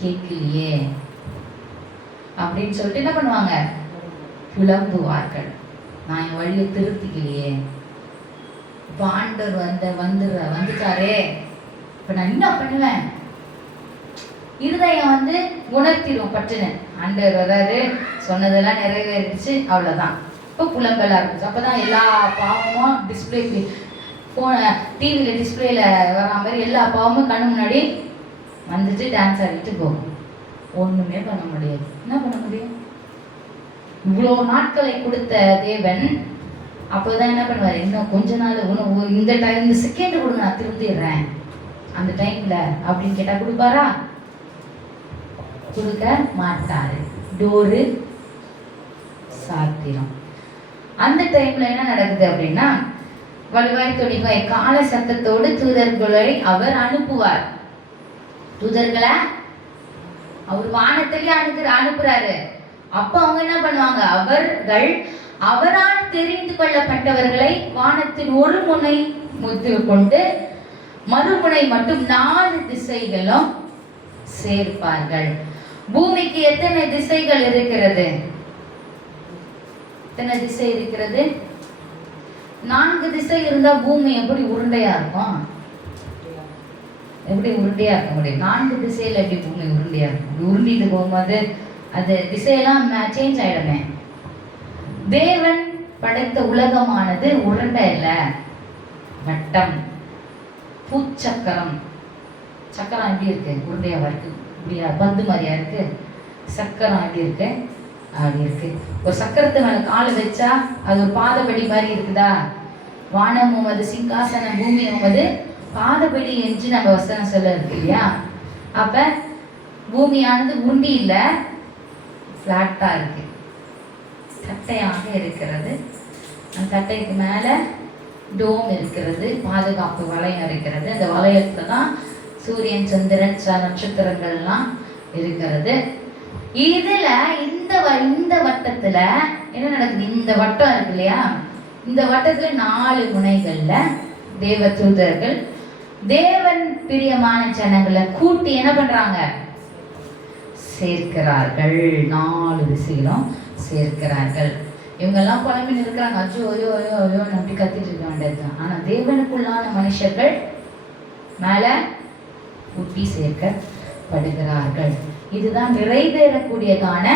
கேட்கலையே அப்படின்னு சொல்லிட்டு என்ன பண்ணுவாங்க? புலம்புவார்கள். நான் என் வழியை திருத்திக்கலையே, இப்ப ஆண்டவர் வந்துட்டாரே, இப்ப நான் என்ன பண்ணுவேன்? இருதயம் உணர்த்திடும் பட்டுன்னு. ஆண்டவர் வராரு, சொன்னதெல்லாம் நிறைவேறிடுச்சு, அவ்வளவுதான். இப்போ புலம்பல் ஆரம்பிச்சு. அப்பதான் எல்லா பாவமும் டிஸ்பிளே டிவியில டிஸ்பிளேல வர மாதிரி எல்லா பாவமும் கண்ணு முன்னாடி வந்துட்டு டான்ஸ் ஆடிட்டு போகும். ஒண்ணுமே பண்ண முடியாது. என்ன பண்ண முடியும்? இவ்வளோ நாட்களை கொடுத்த தேவன் அப்போதான் என்ன பண்ணுவாரு? இன்னும் கொஞ்ச நாள், இந்த டைம், இந்த செகண்ட் கொடுங்க, நான் திருந்திடுறேன் அந்த டைம்ல அப்படின்னு கேட்டா கொடுப்பாரா? கொடுக்க மாட்டாரு. டோரு சாத்திரம். அந்த டைம்ல என்ன நடக்குது அப்படின்னா, வலுவாய் துணிவாய் கால சத்தத்தோடு தூதர்களை அவர் அனுப்புவார். தூதர்களை அவர் வானத்திலே அனுப்புறாரு. அப்ப அவங்க என்ன பண்ணுவாங்க? அவர்கள் அவரால் தெரிந்து கொள்ளப்பட்டவர்களை வானத்தின் ஒரு முனை கொண்டு மறுமுனை மட்டும் 4 திசைகளும் சேர்ப்பார்கள். பூமிக்கு எத்தனை திசைகள் இருக்கிறது? எத்தனை திசை இருக்கிறது? 4 திசை இருந்தா பூமி எப்படி உருண்டையா இருக்கும்? எப்படி உருண்டையா இருக்க முடியும்? 4 திசையில எப்படி பூமி உருண்டையா இருக்கும்? உருண்டிட்டு போகும்போது அது திசையெல்லாம் சேஞ்ச் ஆயிடுமே. தேவன் படைத்த உலகமானது உருண்டை இல்ல, வட்டம். பூச்சக்கரம், சக்கரம் எப்படி இருக்கு? உருண்டையா இருக்கு, இப்படியா பந்து மாதிரியா இருக்கு. சக்கரம் எப்படி இருக்கு? அப்படி இருக்கு. ஒரு சக்கரத்து மேல காலை வச்சா அது ஒரு பாதபடி மாதிரி இருக்குதா? வானமும் அது சிங்காசனம், பூமியும் அது பாதபடி என்று நம்ம வசனம் சொல்ல இருக்கு இல்லையா? அப்ப பூமியானது உருண்டி இல்ல, பிளாட்டா இருக்கு, தட்டையாக இருக்கிறது. அந்த தட்டைக்கு மேல டோம் இருக்கிறது, பாதுகாப்பு வளையம் இருக்கிறது. அந்த வளையத்துல தான் சூரியன், சந்திரன், நட்சத்திரங்கள்லாம் இருக்கிறது. இதுல இந்த வட்டத்துல என்ன நடக்குது? இந்த வட்டம் இருக்கு இல்லையா? இந்த வட்டத்துல 4 முனைகள்ல தேவ தூதர்கள் தேவன் பிரியமான ஜனங்களை கூட்டி என்ன பண்றாங்க? சேர்க்கிறார்கள். 4 திசையிலும் சேர்க்கிறார்கள். இவங்கெல்லாம் புலம்பின்னு இருக்கிறாங்க, அச்சோ ஐயோ ஐயோ ஐயோ அப்படி கத்திட்டு இருக்க வேண்டியதுதான். ஆனா தேவனுக்குள்ளான மனுஷர்கள் மேல கூட்டி சேர்க்கப்படுகிறார்கள். இதுதான் நிறைவேறக்கூடியதான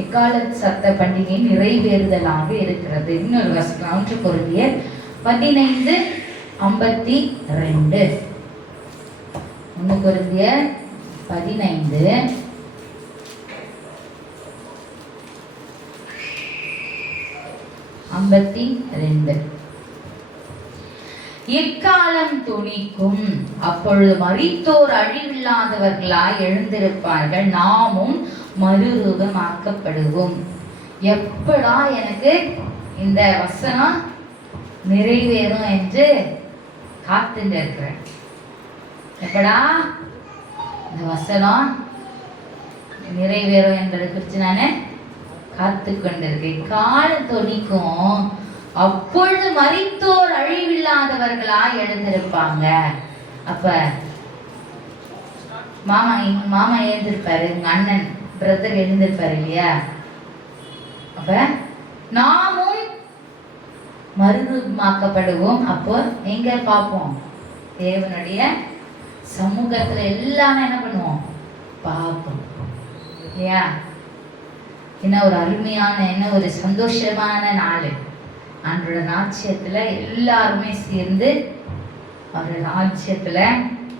எக்கால சத்த பண்டிகை நிறைவேறுதலாக இருக்கிறது. இன்னொரு வசனம் 1 கொரிந்தியர் 15:52. 1 கொரிந்தியர் 15:52. எக்காலம் துணிக்கும், அப்பொழுது மரித்தோர் அழிவில்லாதவர்களாய் எழுந்திருப்பார்கள், நாமும் மறுரூபமாக்கப்படுவோம். எப்படா எனக்கு இந்த வசனம் நிறைவேறும் என்று காத்துட்டு இருக்கிறேன். எப்படா இந்த வசனம் நிறைவேறும் என்பதை குறித்து நான் காத்து கொண்டிருக்கேன். காலம் தொனிக்கும், அப்பொழுது மரித்தோர் அழிவில்லாதவர்களா எழுந்திருப்பாங்க. அப்ப மாமா எழுந்திருப்பாரு, உங்க அண்ணன் பிரதர் எழுந்திருப்பாரு இல்லையா? அப்ப நாமும் மறுரூபமாக்கப்படுவோம். அப்போ எங்க பார்ப்போம்? தேவனுடைய சமூகத்துல எல்லாமே என்ன பண்ணுவோம்? பார்ப்போம் இல்லையா? என்ன ஒரு அருமையான, என்ன ஒரு சந்தோஷமான நாள். அன்றோட ராஜ்யத்துல எல்லாருமே சேர்ந்து அவருடைய ராஜ்யத்துல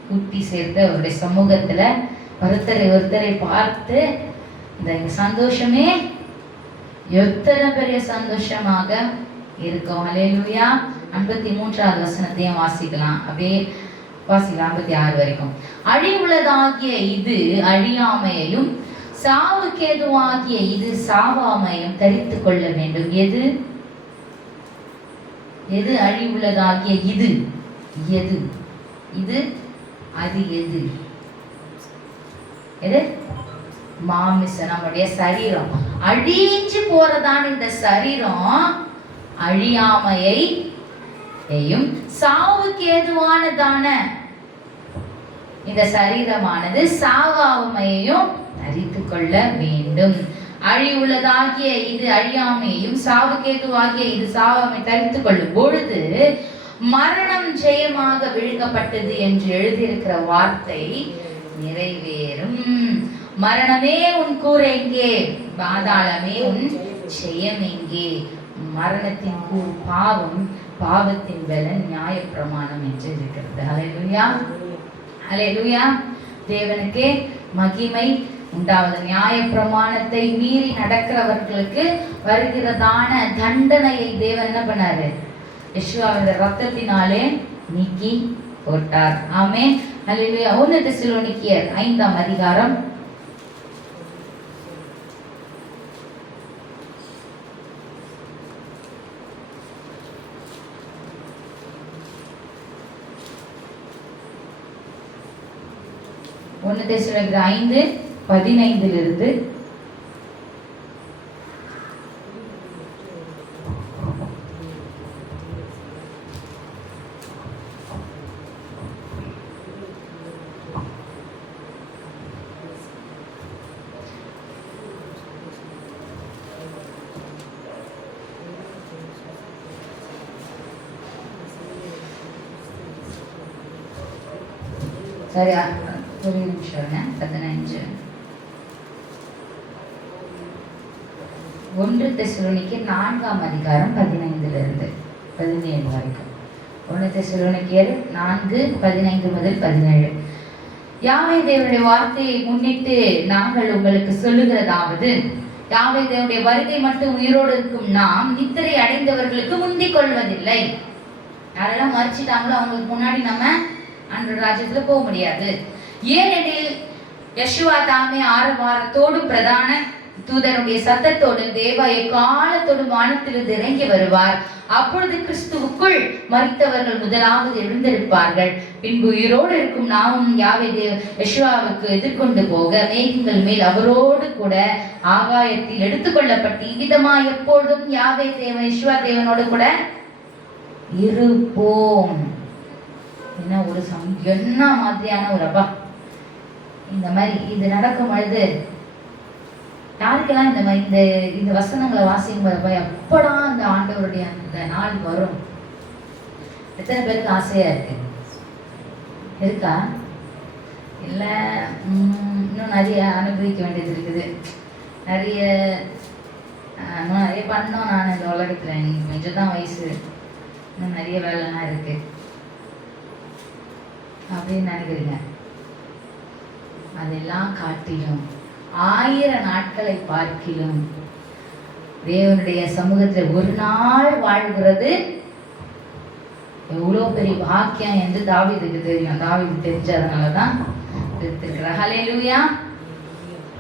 கூட்டி சேர்த்து அவருடைய சமூகத்துல ஒருத்தரை பார்த்து இந்த சந்தோஷமே எத்தனை பெரிய சந்தோஷமாக இருக்கும். அல்லேலூயா. 53வது வசனத்தையும் வாசிக்கலாம். அப்படியே வாசிக்கலாம் 56 வரைக்கும். அழிவுள்ளதாகிய இது அழியாமையையும் சாவுக்கேதுவாகிய இது சாவாமையும் தரித்து கொள்ள வேண்டும். எது அழிவுள்ளதாகிய இது? எது இது? அது எது? எது? மாமிசம், நம்முடைய சரீரம். அழிஞ்சு போறதான இந்த சரீரம் அழியாமையையும் சாவுக்கு ஏதுவானதான இந்த சரீரமானது சாவாமையையும் தரித்து கொள்ள வேண்டும். அழிவுள்ளதாகிய இது அழியாமையையும் சாவுக்கேதுவாகிய இது சாவாமை தரித்து கொள்ளும் பொழுது மரணம் ஜெயமாக விழுங்கப்பட்டது என்று எழுதியிருக்கிற வார்த்தை நிறைவேறும். மரணமே உன் கூர் எங்கே? பாதாளமே உன் ஜெயம் எங்கே? மரணத்தின் கூர் பாவம், பாவத்தின் பலன் நியாயப்பிரமாணம் என்று இருக்கிறது. ஹல்லேலூயா, ஹல்லேலூயா. தேவனுக்கே மகிமை உண்டாவது. நியாயப்பிரமாணத்தை மீறி நடக்கிறவர்களுக்கு வருகிறதான தண்டனையை தேவன் என்ன பண்ணாரு? யெஷுவாவின் இரத்தத்தினாலே நீக்கி போட்டார். ஆமென், ஹல்லேலூயா. 1 தெசலோனிக்கேயர் 5ஆம் அதிகாரம் 1 தெசலோனிக்கேயர் 5:15 சரி, ஒரு நிமிஷம். 15 1 தெசலோனிக்கேயர் 4ஆம் அதிகாரம் 15 17 வரைக்கும். 1 தெசலோனிக்கேயர் 4:15 முதல் 17. யாவே தேவனுடைய வார்த்தையை முன்னிட்டு நாங்கள் உங்களுக்கு சொல்லுகிறதாவது, யாவே தேவனுடைய வருகை மட்டும் உயிரோடு இருக்கும் நாம் நித்திரை அடைந்தவர்களுக்கு முந்திக் கொள்வதில்லை. யாரெல்லாம் மறிச்சிட்டாங்களோ அவங்களுக்கு முன்னாடி நம்ம ஆண்டவர் ராஜ்யத்துல போக முடியாது. ஏனெனில் யெஷுவா தாமே ஆரவாரத்தோடு பிரதான தூதனுடைய சத்தத்தோடு தேவ எக்காலத்தோடு வானத்திலிருந்து இறங்கி வருவார். அப்பொழுது கிறிஸ்துவுக்குள் மரித்தவர்கள் முதலாவது எழுந்திருப்பார்கள். பின்பு உயிரோடு இருக்கும் நாமும் யாவே யெஷுவாவுக்கு எதிர்கொண்டு போக மேகங்கள் மேல் அவரோடு கூட ஆகாயத்தில் எடுத்துக்கொள்ளப்பட்டு இவ்விதமா எப்பொழுதும் யாவே யெஷுவா தேவனோடு கூட இருப்போம். என்ன ஒரு என்ன மாதிரியான ஒரு அப்பா, இந்த மாதிரி இது நடக்கும் பொழுது யாருக்கெல்லாம் இந்த வசனங்களை வாசிக்கும் போது எப்படா அந்த ஆண்டவருடைய அந்த நாள் வரும்? எத்தனை பேருக்கு ஆசையா இருக்கா? இல்ல இன்னும் நிறைய அனுபவிக்க வேண்டியது இருக்குது. நிறைய பண்ணோம். நான் இந்த உலகத்துல கொஞ்சம் தான் வயசு, இன்னும் நிறைய வேலைலாம் இருக்கு அப்படின்னு நினைக்கிறீங்க. அதெல்லாம் காட்டிலும் 1000 நாட்களை பார்க்கிலும் தேவனுடைய சமூகத்தில் ஒரு நாள் வாழ்கிறது எவ்வளவு பெரிய பாக்கியம் என்று தாவீதுக்கு தெரியும். தாவீது தெரிஞ்சதுனாலதான் எடுத்திருக்கிறார். ஹல்லேலூயா.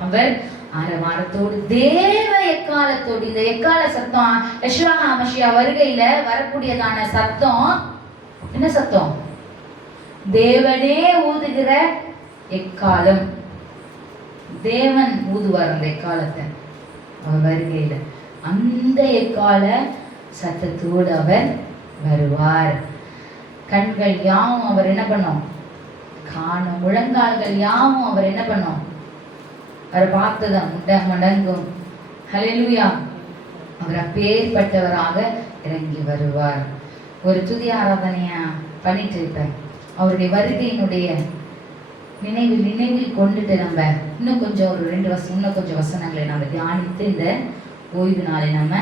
அவர் ஆரவாரத்தோடு தேவ எக்காலத்தோடு, இந்த எக்கால சத்தம் யெஷுவா மஷியா வருகையில வரக்கூடியதான சத்தம் என்ன சத்தம்? தேவனே ஊதுகிற எக்காலம். தேவன் ஊதுவார் அந்த எக்காலத்தை அவர் வருகையில. அந்த எக்கால சத்தத்தோடு அவர் வருவார். கண்கள் யாவும் அவர் என்ன பண்ணும்? காணும். முழங்கால்கள் யாவும் அவர் என்ன பண்ணும்? அவர் பார்த்ததான் மடங்கும். ஹல்லேலூயா. அவர் அப்பேற்பட்டவராக இறங்கி வருவார். ஒரு துதி ஆராதனைய பண்ணிட்டு இருப்பேன். அவருடைய வருகையினுடைய நினைவில் கொண்டுட்டு நம்ம இன்னும் கொஞ்சம் ஒரு 2 இன்னும் கொஞ்சம் வசனங்களை நம்ம தியானித்து இந்த ஓய்வு நாளை நம்ம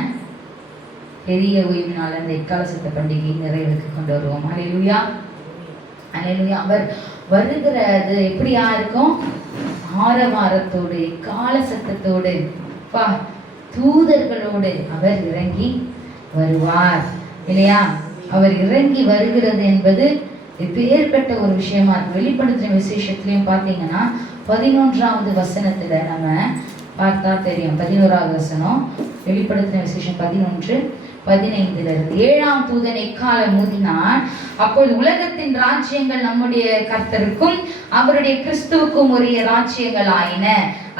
பெரிய ஓய்வு நாள் அந்த எக்கால சத்த பண்டிகை நிறைவுக்கு கொண்டு வருவோம். ஹல்லேலூயா. ஹல்லேலூயா. அவர் வருகிறது எப்படியா இருக்கும்? ஆரவாரத்தோடு எக்கால சத்தத்தோடு தூதர்களோடு அவர் இறங்கி வருவார் இல்லையா? அவர் இறங்கி வருகிறது என்பது எப்பேற்பட்ட ஒரு விஷயமா இருக்கு. வெளிப்படுத்தின விசேஷத்திலையும் பார்த்தீங்கன்னா 11வது வசனத்துல நம்ம பார்த்தா தெரியும். 11வது வசனம் வெளிப்படுத்தின விசேஷம் 11:15 7ஆம் தூதன் எக்காலம் ஊதினான். அப்பொழுது உலகத்தின் ராஜ்யங்கள் நம்முடைய கர்த்தருக்கும் அவருடைய கிறிஸ்துவுக்கும் உரிய ராஜ்யங்கள் ஆயின.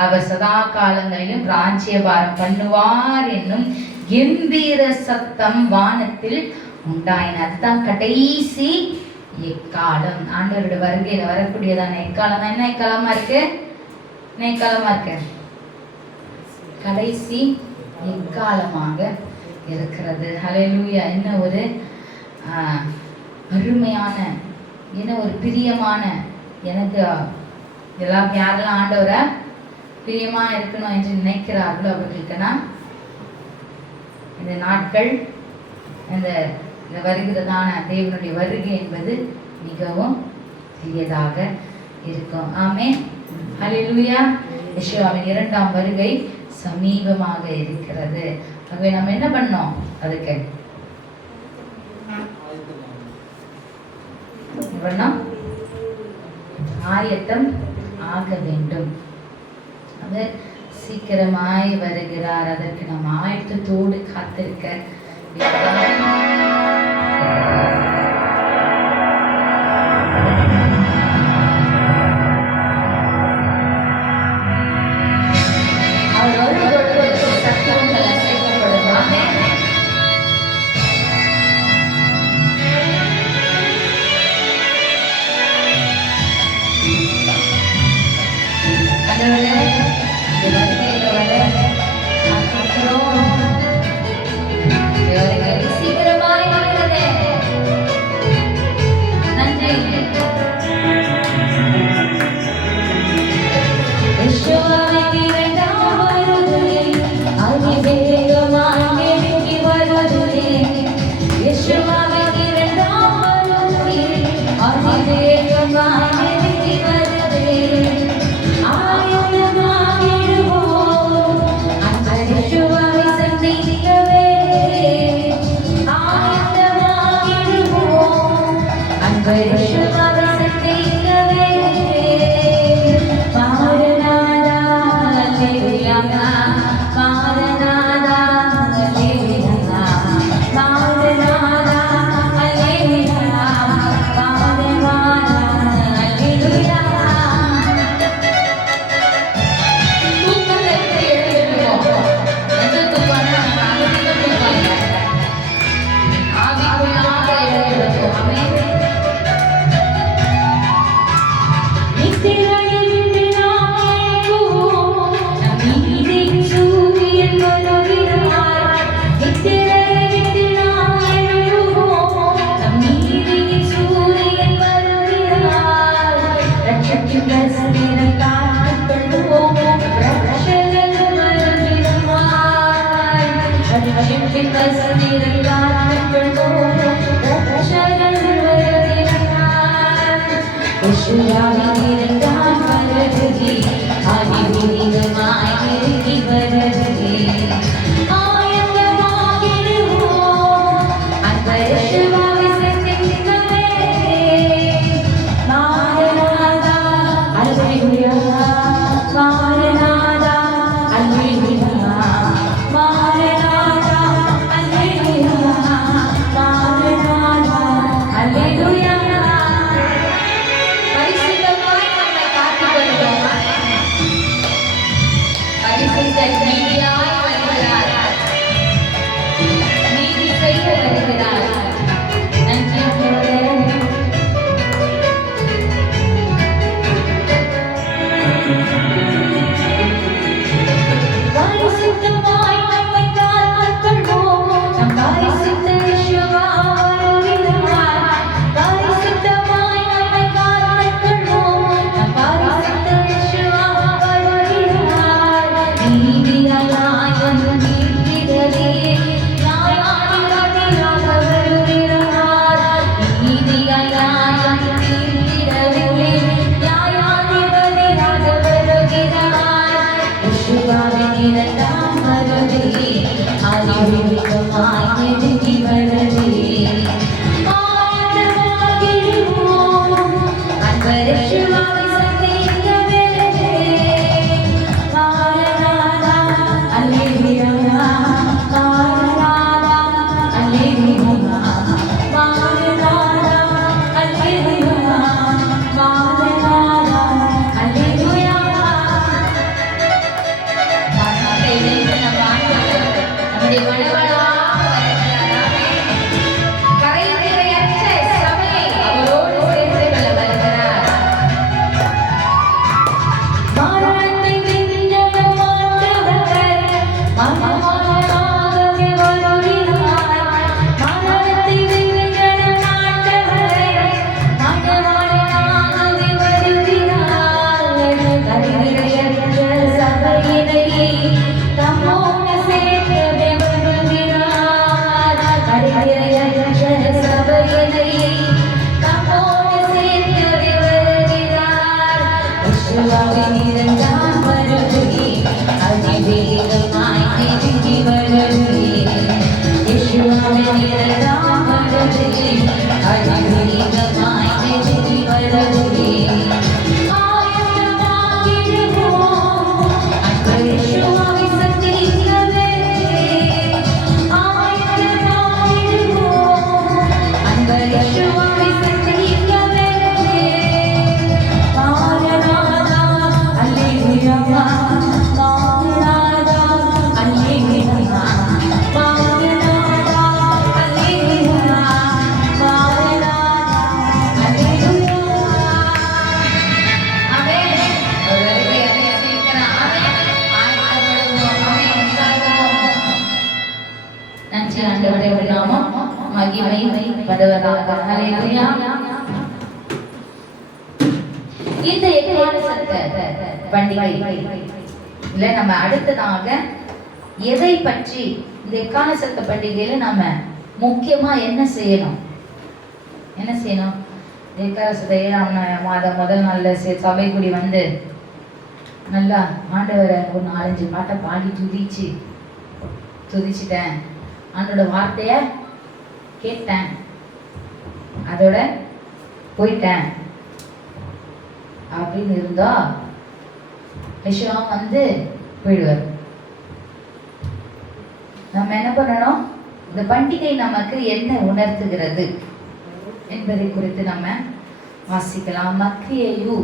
அவர் சதா காலங்களிலும் ராஜ்யபாரம் பண்ணுவார் என்னும் கம்பீர சத்தம் வானத்தில் உண்டாயின. அதுதான் கடைசி எக்காலம். ஆண்டவருடைய வருகையில வரக்கூடியதான எக்காலம் தான். என்ன எக்காலமா இருக்கு? என்ன எக்காலமா இருக்கு? கடைசி எக்காலமாக இருக்கிறது. ஹல்லேலூயா. என்ன ஒரு அருமையான, என்ன ஒரு பிரியமான, எனக்கு எல்லாம் யாரெல்லாம் ஆண்டவரை பிரியமா இருக்கணும் என்று நினைக்கிறார்களோ அவர்களுக்குன்னா இந்த நாட்கள், இந்த வருகிறதான தேவனுடைய வருகை என்பது மிகவும் பெரியதாக இருக்கும். ஆமென். ஹல்லேலூயா. யெஷுவாவின் 2ஆம் வருகை சமீபமாக இருக்கிறது. ஆகவே நம்ம என்ன பண்ணோம்? அதுக்கு ஆயத்தம் ஆக வேண்டும். அவர் சீக்கிரமாய் வருகிறார். அதற்கு நாம் ஆயத்தத்தோடு காத்திருக்க சீக்கிரமா இந்த எக்கால சத்த பண்டிகை இல்ல நம்ம அடுத்ததாக எதை பற்றி இந்த எக்கால சத்த பண்டிகையில நம்ம முக்கியமா என்ன செய்யணும் எக்கால சத்த 7ஆம் மாதம் முதல் நாள்ல சபை கூடி வந்து நல்லா ஆண்டவரை ஒரு 4-5 பாட்டை பாடி துதிச்சிட்டேன், ஆண்டோட வார்த்தைய கேட்டேன், அதோட போயிட்டேன் அப்படின்னு இருந்தா யெஷுவா வந்து போயிடுவார். நம்ம என்ன பண்ணணும்? இந்த பண்டிகை நமக்கு என்ன உணர்த்துகிறது என்பதை குறித்து நம்ம வாசிக்கலாம். மத்தேயு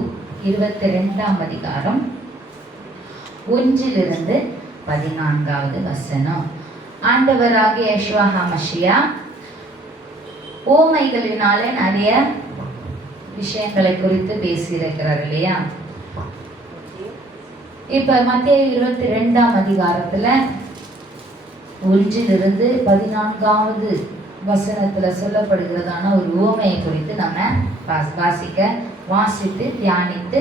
22ஆம் அதிகாரம் 1 - 14வது வசனம். ஆண்டவராகிய யெஷுவா ஹமஷியா ஓமைகளினாலே நிறைய விஷயங்களை குறித்து பேசியிருக்கிறார் இல்லையா? இப்ப மத்தேயு 22ஆம் அதிகாரத்துல 1 - 14வது வசனத்துல சொல்லப்படுகிறதான ஒரு உவமையை குறித்து நம்ம வாசித்து தியானித்து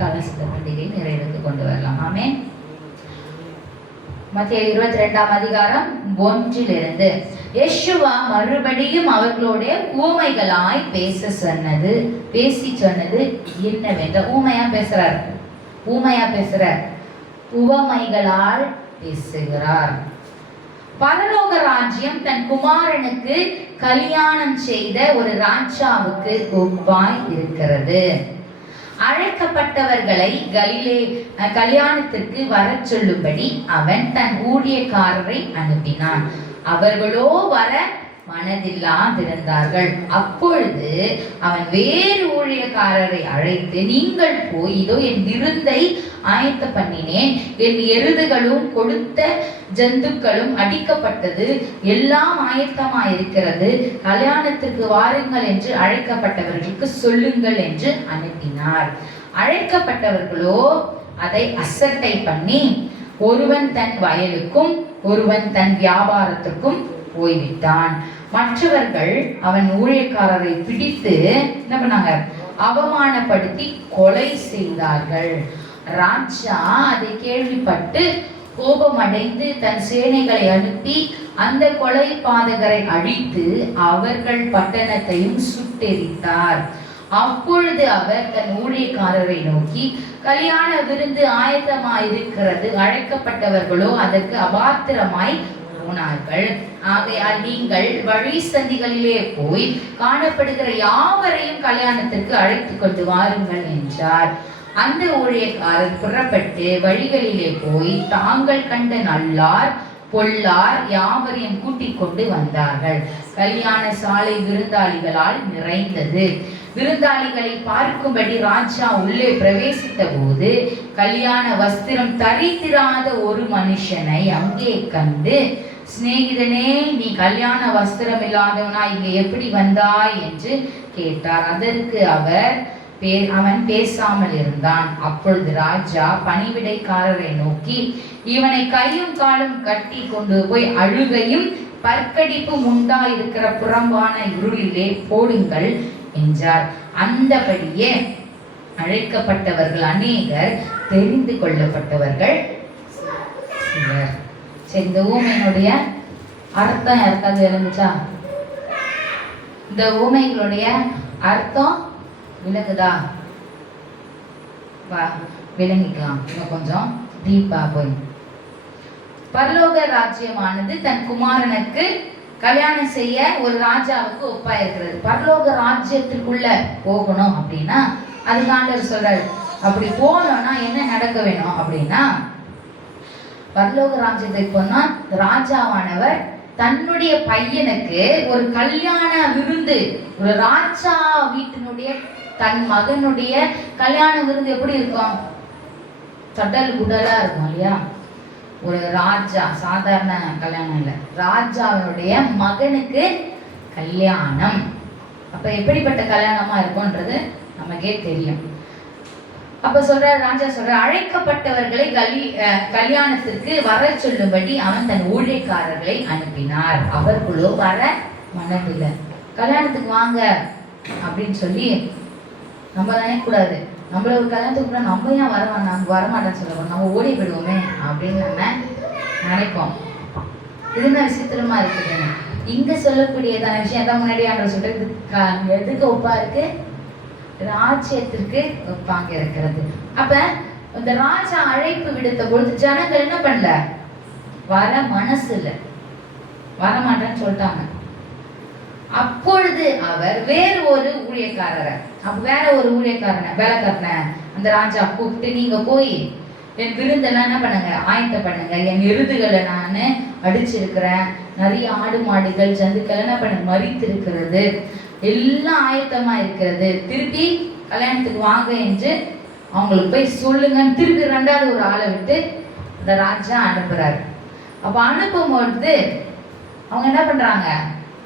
கலச பண்டிகை நிறைவேற்றி கொண்டு வரலாம். ஆமென். மத்தேயு 22ஆம் அதிகாரம் 1 யெஷுவா மறுபடியும் அவர்களோட ஊமைகளாய் பேசி சொன்னது என்னவென்ற ஊமையா பேசுறார், உவமைகளால் பேசுகிறார். பரலோக ராஜ்யம் தன் குமாரனுக்கு கல்யாணம் செய்த ஒரு ராஜாவுக்கு ஒப்பாய் இருக்கிறது. அழைக்கப்பட்டவர்களை கல்யாணத்திற்கு வர சொல்லும்படி அவன் தன் ஊழியக்காரரை அனுப்பினான். அவர்களோ வர மனதில்லாதிருந்தார்கள். அப்பொழுது அவன் வேறு ஊழியக்காரரை அழைத்து, நீங்கள் போய் இதோ என் விருந்தை ஆயத்த பண்ணினேன், என் எருதுகளும் கொடுத்த ஜந்துக்களும் அடிக்கப்பட்டது, எல்லாம் ஆயத்தமாயிருக்கிறது, கல்யாணத்திற்கு வாருங்கள் என்று அழைக்கப்பட்டவர்களுக்கு சொல்லுங்கள் என்று அனுப்பினார். அழைக்கப்பட்டவர்களோ அதை அசட்டை பண்ணி ஒருவன் தன் வயலுக்கும் ஒருவன் தன் வியாபாரத்திற்கும் போய்விட்டான். மற்றவர்கள் அவன் ஊழியக்காரரை பிடித்து என்ன பண்ணாங்க? அவமானப்படுத்தி கொலை செய்தார்கள். ராஜா அதை கேள்விப்பட்டு கோபம் அடைந்து தன் சேனைகளை அனுப்பி அந்த கொலை பாதகரை அழித்து அவர்கள் பட்டணத்தையும் சுட்டெரித்தார். அப்பொழுது அவர் தன் ஊழியக்காரரை நோக்கி, கல்யாண விருந்து ஆயத்தமாயிருக்கிறது, அழைக்கப்பட்டவர்களோ அதற்கு அபாத்திரமாய் போனார்கள். ஆகையால் நீங்கள் வழி சந்திகளிலே போய் காணப்படுகிற யாவரையும் கல்யாணத்திற்கு அழைத்து கொண்டு வாருங்கள் என்றார். அந்த ஊழியக்காரர் புறப்பட்டு வழிகளிலே போய் தாங்கள் கண்ட நல்லார் பொல்லார் யாவரையும் கூட்டிக் கொண்டு வந்தார்கள். கல்யாண சாலை விருந்தாளிகளால் நிறைந்தது. விருந்தாளிகளை பார்க்கும்படி ராஜா உள்ளே பிரவேசித்த போது கல்யாண வஸ்திரம் தரித்திராத ஒரு மனுஷனை அங்கே கண்டு, சிநேகிதனே, நீ கல்யாண வஸ்திரம் இல்லாதவனா இங்கே எப்படி வந்தாய் என்று கேட்டார். அதற்கு அவன் பேசாமல் இருந்தான். அப்பொழுது ராஜா பணிவிடைக்காரரை நோக்கி, இவனை கையும் காலும் கட்டி கொண்டு போய் அழுகையும் பற்கடிப்பும் உண்டாயிருக்கிற புறம்பான இருளிலே போடுங்கள் என்றார். அந்தபடியே அழைக்கப்பட்டவர்கள் அநேகர், தெரிந்து கொள்ளப்பட்டவர்கள் சிலர். சரி, இந்த ஊமையினுடைய அர்த்தம் யாருக்காவது விளங்குச்சா? இந்த ஊமைகளுடைய அர்த்தம் விளங்குதா? விளங்கிக்கலாம். இன்னும் கொஞ்சம் டீப்பா போய், பரலோக ராஜ்யமானது தன் குமாரனுக்கு கல்யாணம் செய்ய ஒரு ராஜாவுக்கு ஒப்பா இருக்கிறது. பரலோக ராஜ்யத்திற்குள்ள போகணும் அப்படின்னா அதுக்கு ஆண்டவர் சொல்றாரு, அப்படி போனோம்னா என்ன நடக்க வேணும் அப்படின்னா, பரலோக ராஜ்யத்துக்கு போனா ராஜாவானவர் தன்னுடைய பையனுக்கு ஒரு கல்யாண விருந்து, ஒரு ராஜா வீட்டினுடைய தன் மகனுடைய கல்யாண விருந்து எப்படி இருக்கும்? தடல் குடலா இருக்கும் இல்லையா? ஒரு ராஜா, சாதாரண கல்யாணம் இல்லை, ராஜாவுடைய மகனுக்கு கல்யாணம். அப்ப எப்படிப்பட்ட கல்யாணமா இருக்கும்ன்றது நமக்கே தெரியும். அப்ப ராஜா சொல்ற, அழைக்கப்பட்டவர்களை கல்யாணத்திற்கு வர சொல்லும்படி அவன் தன் ஊழியக்காரர்களை அனுப்பினார். அவர்களோ வர மனதில்லை. கல்யாணத்துக்கு வாங்க அப்படின்னு சொல்லி நம்ம நினைக்கக்கூடாது. நம்மள ஒரு கல்யாணத்துக்கு நம்ம ஏன் வரமாட்டேன்னு சொல்லுவோம், நம்ம ஓடி போயிடுவோமே அப்படின்னு நம்ம நினைப்போம். இதுதான் விசித்திரமா இருக்குதுன்னு இங்க சொல்லக்கூடியதான விஷயம் தான் முன்னாடி ஆண்டவர் சொல்றது. எதுக்கு ஒப்பா இருக்கு? ராஜ்யத்திற்கு ஒப்பாங்க இருக்கிறது. அப்ப இந்த ராஜா அழைப்பு விடுத்த பொழுது ஜனங்கள் என்ன பண்ணல? வர மனசு இல்லை, வரமாட்டேன்னு சொல்லிட்டாங்க. அப்பொழுது அவர் வேற ஒரு ஊழியக்காரனை வேலைக்காரனை அந்த ராஜா கூப்பிட்டு, நீங்க போய் என் விருந்தெல்லாம் என்ன பண்ணுங்க, ஆயத்தம் பண்ணுங்க. என் எருதுகளை நான் அடிச்சிருக்கிறேன், நிறைய ஆடு மாடுகள் ஜந்துக்கள் என்ன பண்ணுங்க மறித்திருக்கிறது, எல்லாம் ஆயத்தமா இருக்கிறது, திருப்பி கல்யாணத்துக்கு வாங்க என்று அவங்களுக்கு போய் சொல்லுங்கன்னு திருப்பி ரெண்டாவது ஒரு ஆளை விட்டு இந்த ராஜா அனுப்புறாரு. அப்ப அனுப்பும்பொழுது அவங்க என்ன பண்றாங்க,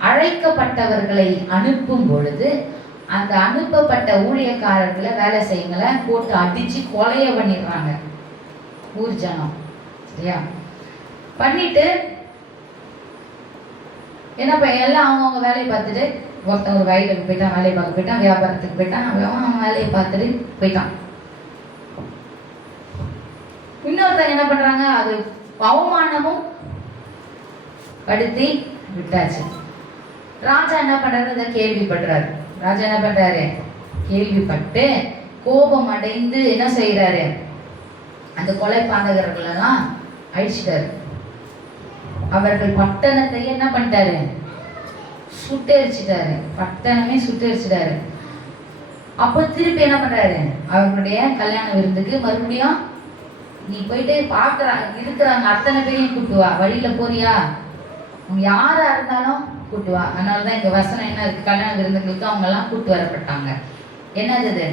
அழைக்கப்பட்டவர்களை அனுப்பும் பொழுது அந்த அனுப்பப்பட்ட ஊழியக்காரர்களை வேலை செய்யுங்களை போட்டு அடிச்சு கொலைய பண்ணிடுறாங்க ஊர் ஜனம். சரியா? பண்ணிட்டு என்ன எல்லாம் அவங்கவுங்க வேலையை பார்த்துட்டு, ஒருத்தன் ஒரு வயலுக்கு போயிட்டான், வேலையை பார்க்க போயிட்டான், வியாபாரத்துக்கு போயிட்டான், அவன் வேலையை பார்த்துட்டு போயிட்டான். இன்னொருத்தங்க என்ன பண்றாங்க, அது அவமானமும் படுத்தி விட்டாச்சு. ராஜா என்ன பண்றாரு, அதை கேள்விப்படுறாரு. ராஜா என்ன பண்றாரு, கேள்விப்பட்டு கோபம் அடைந்து என்ன செய்யறாரு, அந்த கொலை பாதகர்கள் எல்லாம் அழிச்சிட்டாரு. அவர்கள் பட்டணத்தை என்ன பண்ணிட்டாரு, சுட்டெரிச்சிட்டாரு. பட்டணமே சுட்டெரிச்சிட்டாரு. அப்போ திருப்பி என்ன பண்றாரு, அவர்களுடைய கல்யாண விருந்துக்கு மறுபடியும் நீ போயிட்டு இருக்கிறாங்க அத்தனை பேரையும் கூட்டுவா, வழியில போறியா, யாரா இருந்தாலும் கூட்டுவா. அதனாலதான் இங்க வசனம் என்ன இருக்கு, கல்யாண விருந்துகளுக்கு அவங்க எல்லாம் கூட்டு வரப்பட்டாங்க. என்னது,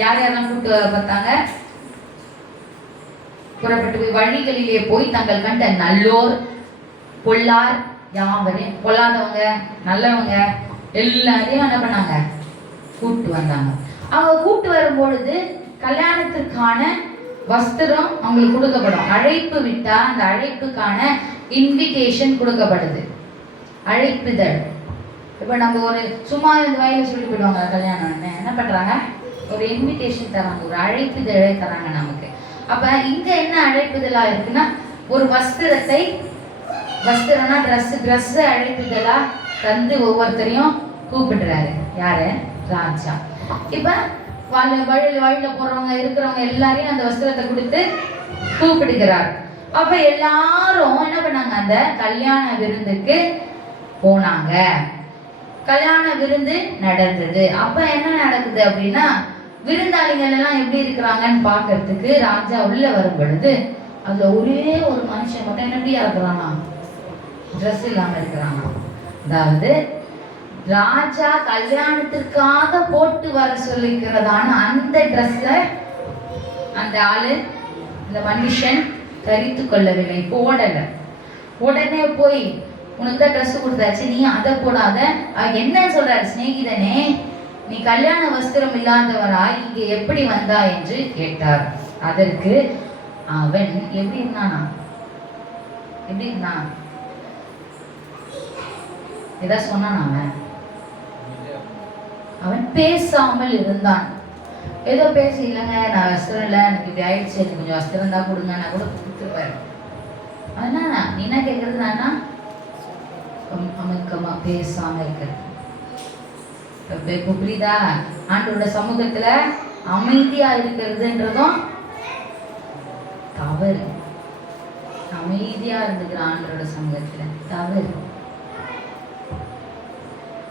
யார் யாரெல்லாம் கூட்டு வரப்பட்டாங்க, புறப்பட்டு போய் வழிகளிலே போய் தங்கள் கண்ட நல்லோர் பொல்லார் யாவரையும், பொல்லாதவங்க நல்லவங்க எல்லாரையும் என்ன பண்ணாங்க, கூட்டு வந்தாங்க. அவங்க கூட்டு வரும் பொழுது கல்யாணத்துக்கான வஸ்திரம் அவங்களுக்கு கொடுக்கப்படும். அழைப்பு விட்டா அந்த அழைப்புக்கான இன்விடேஷன் கொடுக்கப்படுது, அழைப்புதல். இப்ப நம்ம ஒரு சும்மா இந்த வயல சொல்லி போயிடுவாங்க, கல்யாணம் என்ன பண்றாங்க, ஒரு இன்விடேஷன் தராங்க, ஒரு அழைப்புதழை தராங்க நமக்கு. அப்ப இங்க என்ன அழைப்புதலா இருக்குன்னா, ஒரு வஸ்திரத்தை, வஸ்திரம்னா ட்ரெஸ் அழைப்புதலா தந்து ஒவ்வொருத்தரையும் கூப்பிடுறாரு. யாரு, ராஜா. இப்ப வழியில போறவங்க இருக்கிறவங்க எல்லாரையும் அந்த வஸ்திரத்தை கொடுத்து கூப்பிடுகிறார். அப்ப எல்லாரும் என்ன பண்ணாங்க, அந்த கல்யாண விருந்துக்கு போனாங்க. கல்யாண விருந்து நடந்தது. அப்ப என்ன நடக்குது அப்படின்னா, விருந்தாளிகள் எல்லாம் எப்படி இருக்கிறாங்கன்னு பாக்குறதுக்கு ராஜா உள்ள வரும் பொழுது அதுல ஒரே ஒரு மனுஷன் மட்டும் எப்படியா இருக்கிறானா, ட்ரெஸ் இல்லாம இருக்கிறானா. அதாவது ராஜா கல்யாணத்திற்காக போட்டு வர சொல்லிக்கிறதான அந்த ட்ரெஸ்ஸ அந்த ஆளு, இந்த மனுஷன் தரித்து கொள்ளவில்லை, போடல. உடனே போய் உனக்கு தான் ட்ரெஸ் கொடுத்தாச்சு, நீ அதை போடாத. என்ன சொல்றாரு, சிநேகிதனே நீ கல்யாண வஸ்திரம் இல்லாதவராய் இங்கே எப்படி வந்தா என்று கேட்டார். அதற்கு அவன் எப்படி இருந்தானா, எப்படி இருந்தான், ஏதா சொன்னான், அவன் பேசாமல் இருந்தான். ஏதோ பேசி, இல்லைங்க நான் வஸ்திரம் இல்லை, எனக்கு இப்படி ஆயிடுச்சு, எனக்கு கொஞ்சம் வஸ்திரம் தான் கொடுங்க, நான் கூட கொடுத்துருப்பாரு. அதனால நீ என்ன கேட்கறது, நானா அமுக்கமா பேசாம இருக்கிறது. இப்போ புரியுதா, ஆண்டோட சமூகத்துல அமைதியா இருக்கிறதுன்றதும் தவறு. அமைதியா இருந்துக்கிற ஆண்டோட சமூகத்துல தவறு.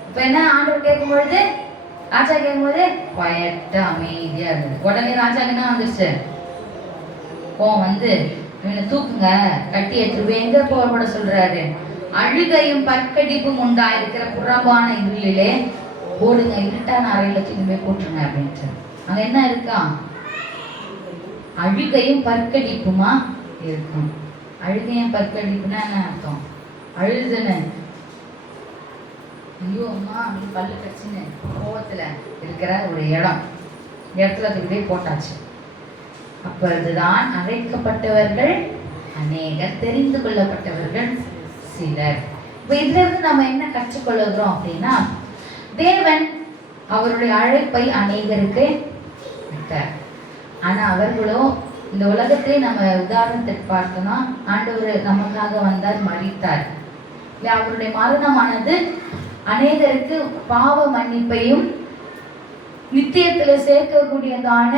இப்ப என்ன, ஆண்டவர் கேட்கும் பொழுது, ராஜா கேட்கும்போது குவைட்டா அமைதியா இருந்தது. உடனே ராஜா என்ன வந்துருச்சு, வந்து இவனை தூக்குங்க, கட்டி ஏற்றுவே, எங்க போட சொல்றாரு, அழுகையும் பற்கடிப்பும் உண்டாயிருக்கிற புறம்பான இருளிலே போடுங்க, இருட்டான அறையில தூக்கி போய் போட்டுருங்க அப்படின்ட்டு. அங்க என்ன இருக்கா, அழுகையும் பற்கடிப்புமா இருக்கும். அழுகையும் பற்கடிப்புனா என்ன அர்த்தம், அழுதுன்னு ஐயோ அம்மா அப்படி பல்லு கடிச்சுன்னு கோவத்துல இருக்கிற ஒரு இடத்துல தூக்கி போட்டாச்சு. அப்பொழுதுதான் அழைக்கப்பட்டவர்கள் அநேகர், தெரிந்து கொள்ளப்பட்டவர்கள் சிலர். இப்ப இதுல இருந்து நம்ம என்ன கற்றுக்கொள்ளுகிறோம் அப்படின்னா, தேவன் அவருடைய அழைப்பை அநேகருக்கு விட்டார். ஆனா அவர்களோ இந்த உலகத்தை நம்ம உதாரணத்துக்கு பார்த்தோம்னா, ஆண்டவர் நமக்காக வந்தார், மரித்தார். அவருடைய மரணமானது அநேகருக்கு பாவ மன்னிப்பையும் நித்தியத்துல சேர்க்கக்கூடியதான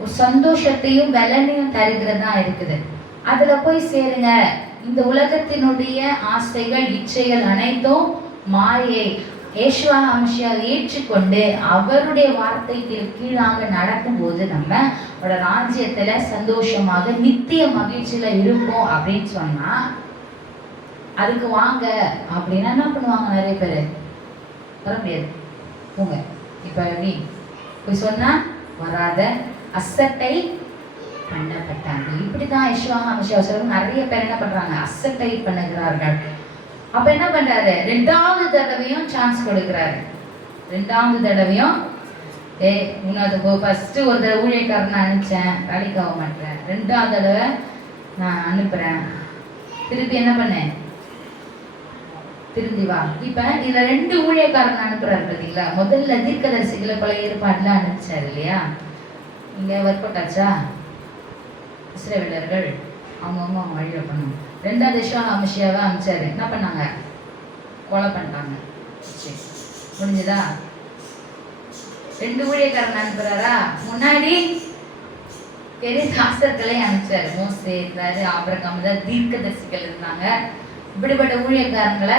ஒரு சந்தோஷத்தையும் பலனையும் தருகிறதா இருக்குது. அதுல போய் சேருங்க. இந்த உலகத்தினுடைய ஆசைகள், இச்சைகள் அனைத்தும் மாயை யேசுவா அம்சியாக ஏற்றுக்கொண்டு அவருடைய வார்த்தைக்கு கீழாக நடக்கும்போது நம்ம ராஜ்யத்துல சந்தோஷமாக நித்திய மகிழ்ச்சியில இருப்போம் அப்படின்னு சொன்னா, அதுக்கு வாங்க அப்படின்னா என்ன பண்ணுவாங்க? நிறைய பேர் வர முடியாது, போங்க. இப்ப எப்படி போய் சொன்னா வராத, அசட்டை பண்ணப்பட்டாங்க. இப்படிதான் யேசுவா அம்சியாக நிறைய பேர் என்ன பண்றாங்க? அசட்டை பண்ணுகிறார்கள். அப்ப என்ன பண்றாரு? ரெண்டாவது தடவையும் சான்ஸ் கொடுக்கிறாரு. ரெண்டாவது தடவையும் உன்னது ஃபர்ஸ்ட் ஒரு தடவை ஊழியக்காரன் அனுப்பிச்சேன், வேலைக்கு ஆக மாட்டேன். ரெண்டாவது தடவை நான் அனுப்புறேன், திருப்பி என்ன பண்ணேன்? திரும்பி வா. இப்ப இதுல 2 ஊழியக்காரன் அனுப்புறாரு பார்த்தீங்களா? முதல்ல தீர்க்கதரிசிகளை பழைய ஏற்பாடுல அனுப்பிச்சாரு இல்லையா? இங்க ஒர்க் அவுட் ஆச்சா? இஸ்ரவேலர்கள் அவங்கவுங்க அவங்க வழியில பண்ணணும். ரெண்டாவது யேசுவா அம்சியாவை அனுப்பிச்சாரு, என்ன பண்ணாங்க? கொலை பண்ணிட்டாங்க. முடிஞ்சதா? 2 ஊழியக்காரன் அனுப்புறாரா? முன்னாடி பெரிய சாஸ்திரங்களை அனுப்பிச்சாரு. மோசே இருந்தாரு, ஆபிரகாம் தான், தீர்க்கதரிசிகள் இருந்தாங்க. இப்படிப்பட்ட ஊழியக்காரங்களை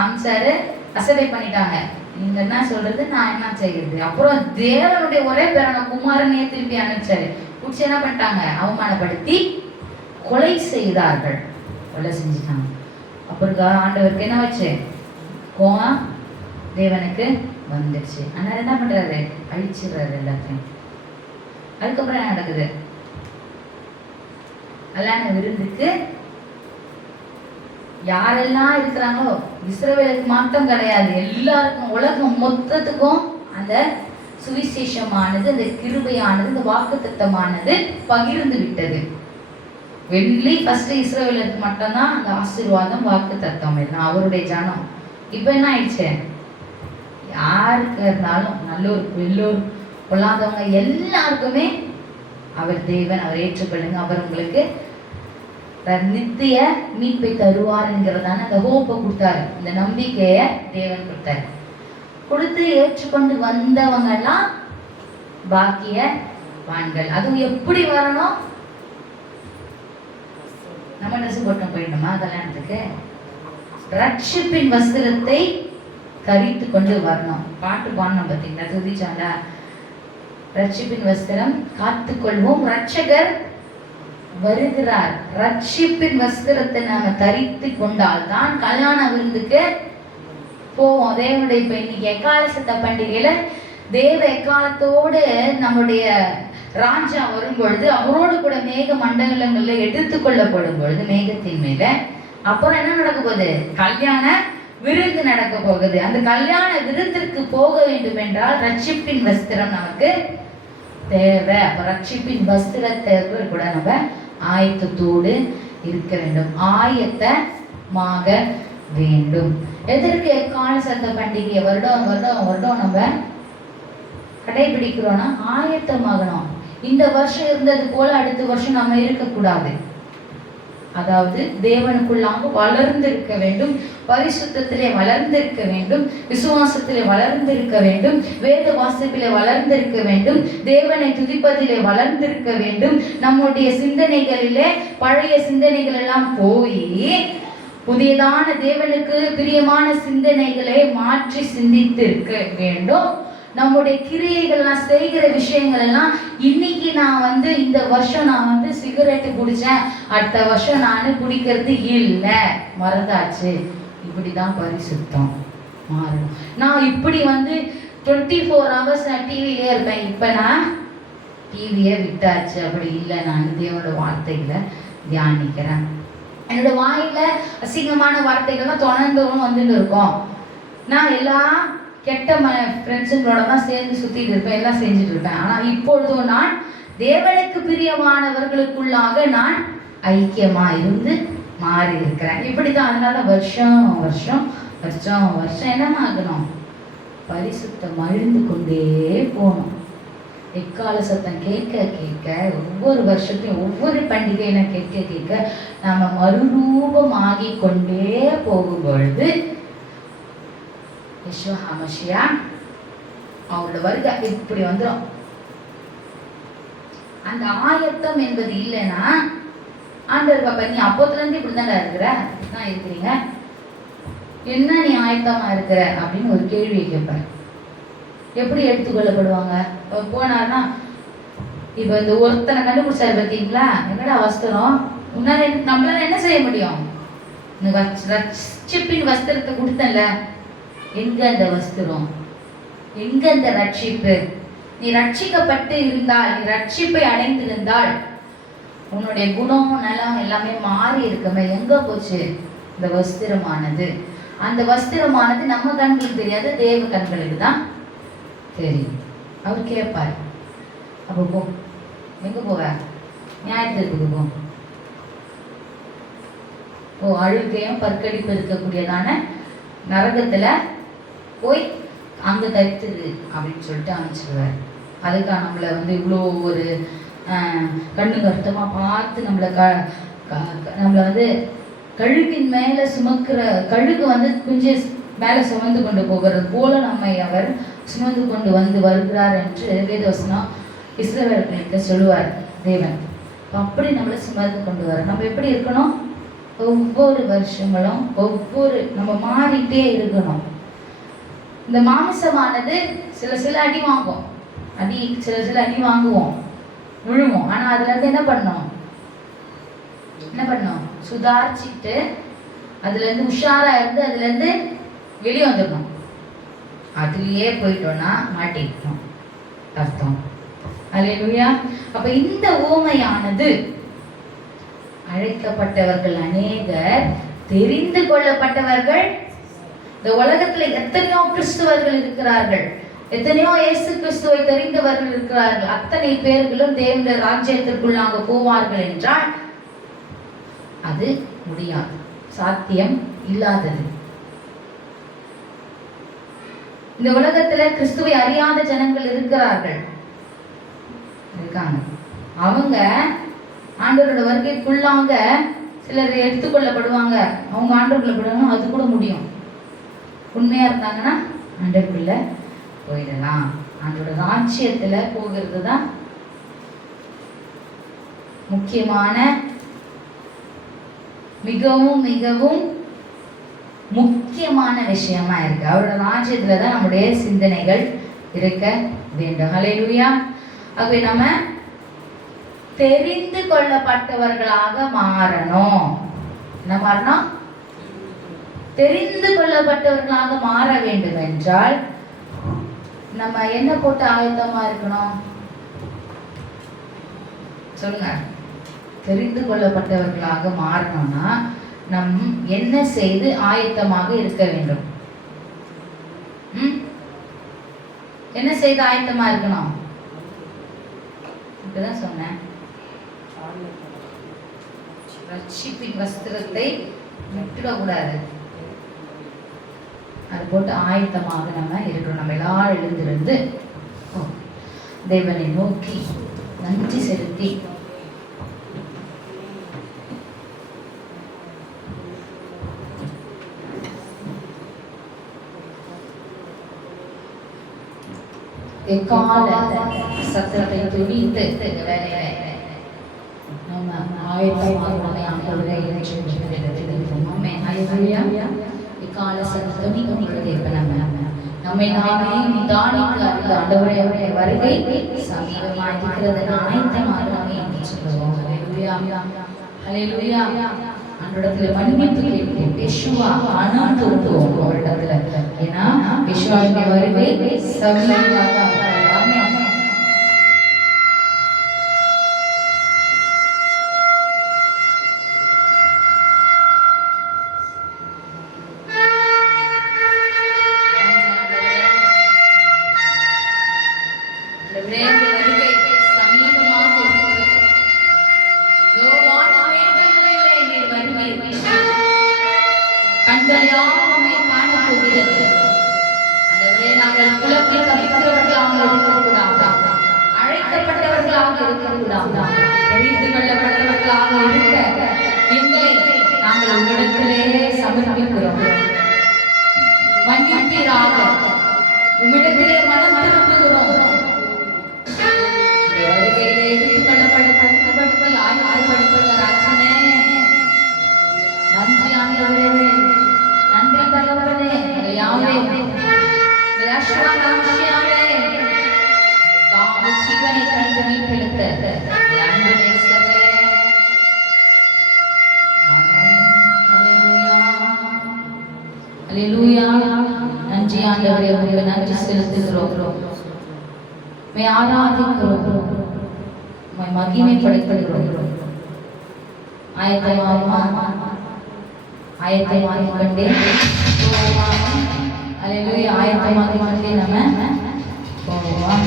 அனுப்பிச்சாரு, அசட்டை பண்ணிட்டாங்க. நீங்க என்ன சொல்றது, நான் என்ன செய்யறது? அப்புறம் தேவனுடைய ஒரே பேரான குமாரனையே திருப்பி அனுப்பிச்சாரு. குடிச்சு என்ன பண்ணிட்டாங்க? அவமானப்படுத்தி கொலை செய்தார்கள். கொலை செஞ்சுட்டாங்க. அப்புறம் ஆண்டவருக்கு என்ன வச்சு கோவம் தேவனுக்கு வந்துடுச்சு. அதனால என்ன பண்றாரு? அழிச்சிடுறாரு எல்லாத்தையும். அதுக்கப்புறம் என்ன நடக்குது? கல்யாண விருந்துக்கு யாரெல்லாம் இருக்கிறாங்களோ, இஸ்ரவேலுக்கு மாற்றம் கிடையாது, எல்லாருக்கும், உலகம் மொத்தத்துக்கும் அந்த சுவிசேஷமானது, அந்த கிருபையானது, இந்த வாக்குத்தத்தமானது பகிர்ந்து விட்டது. வெள்ளி ஃபர்ஸ்ட் இஸ்ரவேலுக்கு மட்டும்தான் அந்த ஆசீர்வாதம், வாக்குத்தத்தம் எல்லாம் அவருடைய ஜனம். இப்ப என்ன ஆயிடுச்சு? யாருக்கு இருந்தாலும், நல்லோர் வெள்ளோர் கொள்ளாதவங்க எல்லாருக்குமே அவர் தேவன், அவர் ஏற்றுக்கொள்ளுங்க, அவர் உங்களுக்கு நித்திய மீட்பை தருவார் என்கிறதான அந்த ஹோப்பை கொடுத்தாரு, இந்த நம்பிக்கைய தேவன் கொடுத்தாரு. கொடுத்து ஏற்றுக்கொண்டு வந்தவங்க எல்லாம் பாக்கியவான்கள். அதுவும் எப்படி வரணும்? நம்ம ட்ரெஸ் போட்டு போயிடணுமா கல்யாணத்துக்கு? ரட்சிப்பின் வஸ்திரத்தை தரித்து கொண்டு வரணும். பாட்டு பாடணும் பார்த்தீங்களா? துதிச்சாண்டா, ரட்சிப்பின் வஸ்திரம் காத்துக்கொள்வோம், ரட்சகர் வருகிறார். ரட்சிப்பின் வஸ்திரத்தை நாம தரித்து கொண்டால் தான் கல்யாண விருந்துக்கு போவோம். தேவனுடைய இப்ப இன்னைக்கு எக்கால சத்த பண்டிகையில தேவ எக்காலத்தோடு நம்முடைய ராஜா வரும் பொழுது, அவரோடு கூட மேக மண்டலங்கள்ல எடுத்துக் கொள்ளப்படும் பொழுது மேகத்தின் மேல, அப்புறம் என்ன நடக்க போகுது? கல்யாண விருந்து நடக்க போகுது. அந்த கல்யாண விருந்திற்கு போக வேண்டும் என்றால் ரட்சிப்பின் வஸ்திரம் நமக்கு தேவை. அப்ப ரட்சிப்பின் வஸ்திரத்தை கூட நம்ம ஆயத்தத்தோடு இருக்க வேண்டும், ஆயத்தமாக வேண்டும். எதற்கு எக்கால சத்த பண்டிகை வருடம் வருடம் வருடம் நம்ம கடைபிடிக்கிறோம்னா ஆயத்தமாகணும். இந்த வருஷம் இருந்தது போல அடுத்த வருஷம் நம்ம இருக்கக்கூடாது. அதாவது தேவனுக்குள்ளாக வளர்ந்திருக்க வேண்டும், பரிசுத்தத்திலே வளர்ந்திருக்க வேண்டும், விசுவாசத்திலே வளர்ந்திருக்க வேண்டும், வேத வாசிப்பிலே வளர்ந்திருக்க வேண்டும், தேவனை துதிப்பதிலே வளர்ந்திருக்க வேண்டும். நம்முடைய சிந்தனைகளிலே பழைய சிந்தனைகள் எல்லாம் போய் புதியதான தேவனுக்கு பிரியமான சிந்தனைகளை மாற்றி சிந்தித்திருக்க வேண்டும். நம்முடைய கிரியைகள், நான் செய்கிற விஷயங்கள் எல்லாம், இன்னைக்கு நான் இந்த வருஷம் நான் சிகரெட்டு குடிச்சேன், அடுத்த வருஷம் நான் குடிக்கிறது இல்லை, மறந்தாச்சு. இப்படிதான் பரிசுத்தம் மாறணும். நான் இப்படி 24 hours நான் டிவிலே இருப்பேன், இப்ப நான் டிவியை விட்டாச்சு. அப்படி இல்லை, நான் தேவனோட வார்த்தைகளை தியானிக்கிறேன். என்னோட வாயில அசிங்கமான வார்த்தைகள் தான் தொடர்ந்து வந்துட்டு இருக்கும். நான் எல்லாம் கெட்ட ஃப்ரெண்ட்ஸுங்களோட தான் சேர்ந்து சுத்திட்டு இருப்பேன், எல்லாம் செஞ்சுட்டு இருப்பேன். ஆனா இப்பொழுதும் நான் தேவனுக்கு பிரியமானவர்களுக்குள்ளாக நான் ஐக்கியமா இருந்து மாறி இருக்கிறேன். இப்படிதான். அதனால வருஷம் வருஷம் வருஷம் வருஷம் என்ன ஆகணும்? பரிசுத்தம் அழிந்து கொண்டே போகணும். எக்கால சத்தம் கேட்க கேட்க, ஒவ்வொரு வருஷத்தையும் ஒவ்வொரு பண்டிகையில கேட்க கேட்க நாம மறுரூபமாகி கொண்டே போகும் பொழுது யெஷுவா ஹமஷியா அவரோட வருகை இப்படி வந்துடும். அந்த ஆயத்தம் என்பது இல்லைன்னா ஆண்டவர் பாப்பா, நீ அப்போத்துல இருந்து இப்படிதான்டா இருக்கிற, தான் இருக்கிறீங்க, என்ன நீ ஆயத்தமா இருக்கிற அப்படின்னு ஒரு கேள்வியை கேட்பார். எப்படி எடுத்துக்கொள்ளப்படுவாங்க? போனார்னா இப்ப இந்த ஒருத்தனை கண்டுபிடிச்சாரு பார்த்தீங்களா, என்னடா வஸ்திரம், உன்னால நம்மளால என்ன செய்ய முடியும்? ரட்சிப்பின் வஸ்திரத்தை கொடுத்தல, எங்க அந்த வஸ்திரம், எங்க அந்த ரட்சிப்பு? நீ ரட்சிக்கப்பட்டு இருந்தால், நீ ரட்சிப்பை அடைந்திருந்தால் உன்னுடைய குணம் நலம் எல்லாமே மாறி இருக்குமே, எங்க போச்சு இந்த வஸ்திரமானது? அந்த வஸ்திரமானது நம்ம கண்களுக்கு தெரியாது, தேவ கண்களுக்கு தான் தெரியும். அவர் கேட்பார், அப்போ போ, எங்க போவ? நியாயத்திற்கு போ. அழுக்கையும் பற்கடிப்பு இருக்கக்கூடியதான நரகத்துல போய் அங்க தரித்துரு அப்படின்னு சொல்லிட்டு அனுப்பிச்சிடுவார். அதுக்காக நம்மளை இவ்வளோ ஒரு கண்ணு கருத்தமா பார்த்து நம்மளை கழுகின் மேல சுமக்கிற, கழுகு குஞ்சு மேல சுமந்து கொண்டு போகிறது போல நம்மை அவர் சுமந்து கொண்டு வருகிறார் என்று வேதவசனம் இஸ்ரவேலர்களுக்கு சொல்லுவார் தேவன். அப்படி நம்மளை சுமந்து கொண்டு வர நம்ம எப்படி இருக்கணும்? ஒவ்வொரு வருஷங்களும் நம்ம மாறிட்டே இருக்கணும். இந்த மாமிசமானது சில அடி வாங்கும், சில அடி வாங்குவோம், விழுவோம். ஆனா அதுல இருந்து என்ன பண்ணணும்? சுதாரிச்சுட்டு அதுல இருந்து உஷாரா இருந்து அதுல இருந்து வெளியே வந்துடணும். அதுலயே போயிட்டோம்னா மாட்டிக்கிட்டோம் அர்த்தம். அல்லேலூயா. அப்ப இந்த ஓமையானது அழைக்கப்பட்டவர்கள் அநேகர், தெரிந்து கொள்ளப்பட்டவர்கள். இந்த உலகத்துல எத்தனையோ கிறிஸ்துவர்கள் இருக்கிறார்கள், எத்தனையோ இயேசு கிறிஸ்துவை தெரிந்தவர்கள் இருக்கிறார்கள். அத்தனை பேர்களும் தேவனுடைய ராஜ்யத்திற்குள்ளாக போவார்கள் என்றால் அது முடியாது, சாத்தியம் இல்லாதது. இந்த உலகத்துல கிறிஸ்துவை அறியாத ஜனங்கள் இருக்கிறார்கள், இருக்காங்க. அவங்க ஆண்டவரோட வருகைக்குள்ளாங்க சிலர் எடுத்துக்கொள்ளப்படுவாங்க. அவங்க ஆண்டவர்களை விடணும், அது கூட முடியும். உண்மையா இருந்தாங்கன்னா ஆண்டவருக்குள்ள போயிடலாம். ஆண்டோட ராஜ்யத்துல போகிறது தான் முக்கியமான, மிகவும் மிகவும் முக்கியமான விஷயமா இருக்கு. அவரோட ராஜ்யத்துல தான் நம்முடைய சிந்தனைகள் இருக்க வேண்டும். ஹல்லேலூயா. ஆகவே நம்ம தெரிந்து கொள்ளப்பட்டவர்களாக மாறணும். என்ன மாறணும்? தெரிந்து கொள்ளப்பட்டவர்களாக மாற வேண்டும் என்றால் நம்ம என்ன போட்டு ஆயத்தமா இருக்கணும்? சொல்லுங்க. தெரிந்து கொள்ளப்பட்டவர்களாக மாறணும்னா நம் என்ன செய்து ஆயத்தமாக இருக்க வேண்டும்? என்ன செய்து ஆயத்தமா இருக்கணும்? இப்பதான் சொன்னேன், ரட்சிப்பின் வஸ்திரத்தை விட்டுடக்கூடாது. அது போட்டு ஆயத்தமாக நம்ம இருக்கணும். நம்ம எல்லாரும் எழுந்திருந்து தேவனை நோக்கி நன்றி செலுத்தி எக்கால சத்தத்தை துணித்து நம்மை நாமே நிதானிக்க ஆண்டவருடைய வருகை சமீபமாக இருக்கிறது. ஆயத்தமாக நாமே என்று சொல்லுவோம். ஹல்லேலூயா. ஆண்டவரிடத்துல மன்னிப்பு கேட்போம். யெஷுவா ஆனந்து ஊட்டுவோம் அவரிடத்துல. ஏன்னா யெஷுவாவுடைய வருகை சமீபமாக. ஆமென். நன்றி ஆகாங்காட்சியாவே தாம ஜீவனை தந்து மீட்டெடுத்த அன்பு நேசரே, அல்லேலூயா. நன்றி ஆண்டவரே, உங்களுக்கு நன்றி செலுத்துகிறோம், உம்மை ஆராதிக்கிறோம், உம்மை மகிமைப்படுத்துகிறோம். ஆயத்தமாகிக் கொண்டே அல்லேலூயா, ஆயத்தமாகிக் கொண்டே நம்ம போவோம்.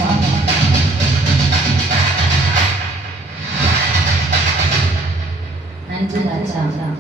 நன்றி ராஜா. நன்றி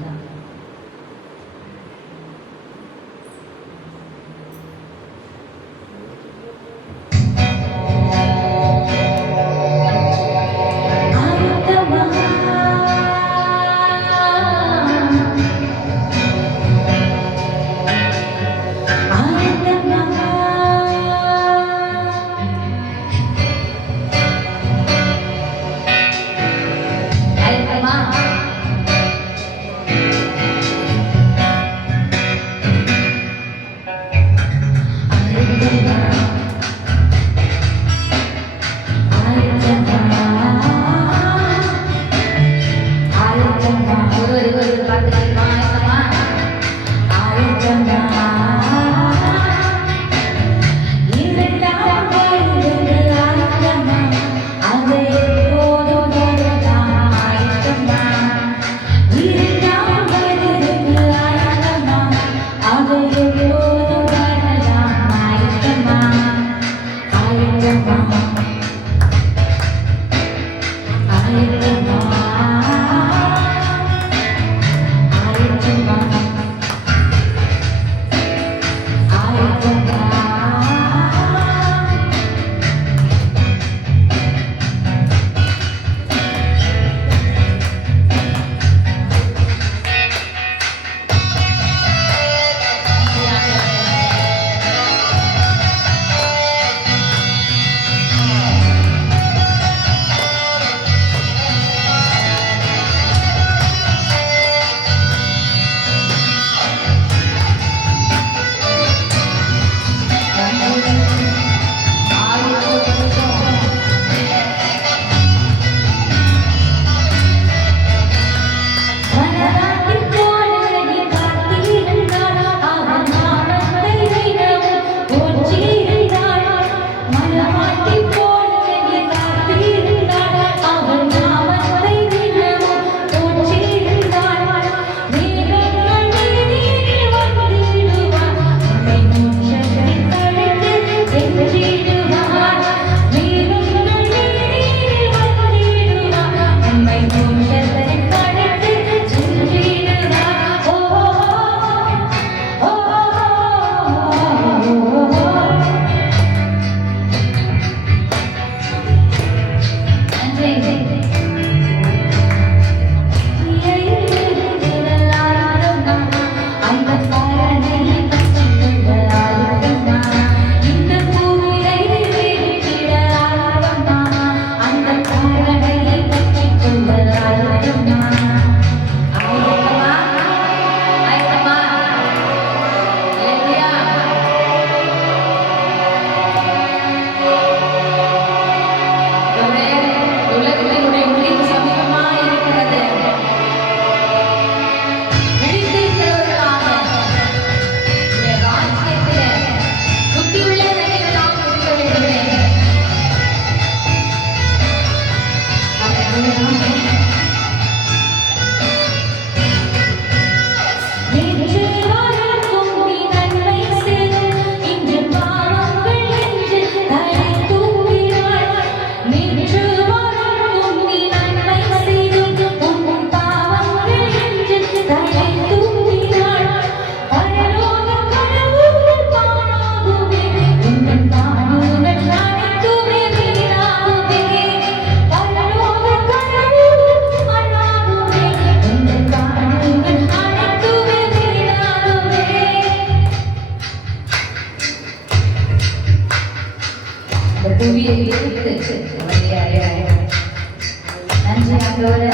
ஆண்டவரே.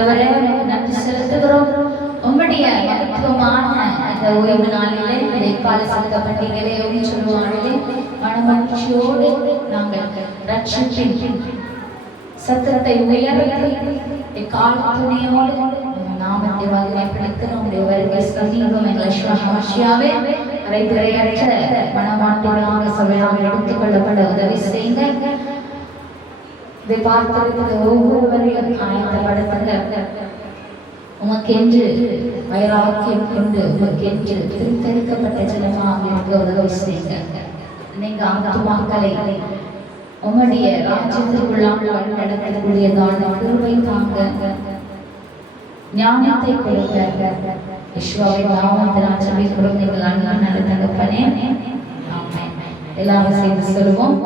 ஆண்டவரே நன்றி செலுத்துகிறோம். உம்முடைய மகத்துவமான இந்த ஓய்வு நாளிலே இடைக்கால சங்க பண்டிகையிலே சொல்லுவாங்களே மனமகிழ்ச்சியோடு நாங்கள் ரட்சிப்பின் சத்தத்தை உயர்த்தி காலத்துணையோடு நாமத்தை வகைப்படுத்த நம்முடைய வருகை சமீபம் எங்களை அரைத்துறையற்ற மனமாட்டிகளாக சபையாக எடுத்துக் கொள்ளப்பட உதவி செய்யுங்க. இதை பார்த்திருக்கிற ஒவ்வொருவரையும் ஆயத்தப்படுத்துங்க. உமக்கென்று வைராக்கியம் கொண்டு உமக்கென்று திருத்தரிக்கப்பட்ட ஜனமாக இருக்க உதவி செய்யுங்க. நீங்க ஆத்துமாக்களை உம்முடைய ராஜ்யத்திற்குள்ளாக வழிநடத்தக்கூடியதான கிருபை தாங்க, ஞானத்தை கொடுக்க. விஸ்வாவின் நாமத்தினால் ஜெபிக்கிறோம் நீங்கள் அன்பான தகப்பனே. ஆமென். எல்லாரும் சேர்ந்து சொல்லுவோம்.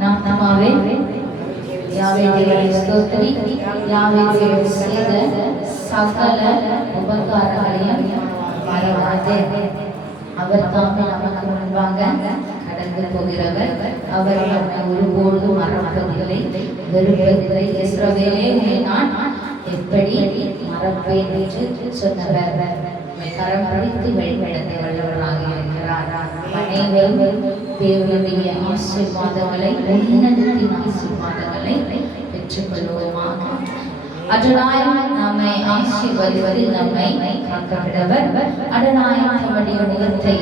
நாம் நாமாவே யாவே தேவனை ஸ்தோத்திரி. யாவே தேவன் செய்த சகல உபகாரங்களையும் மறவாதே. அவர் தாமே நமக்கு முன்பாக கடந்து போகிறவர். அவர் நம்மை ஒருபோதும் மறப்பதில்லை, வெறுப்பதில்லை. இஸ்ரவேலே நான் எப்படி மறப்பேன் என்று சொன்னவர் கரம் பிடித்து வழிநடத்த வல்லவராக இருக்கிறார். அனைவரும் தேவனுடைய ஆசீர்வாதங்களை, உன்னதத்தின் ஆசீர்வாதங்களை பெற்றுக்கொள்வோமாக. அடனாய் நம்மை ஆசீர்வதிப்பதில் நம்மை காக்கிறவர். அடனாய் நம்முடைய முகத்தை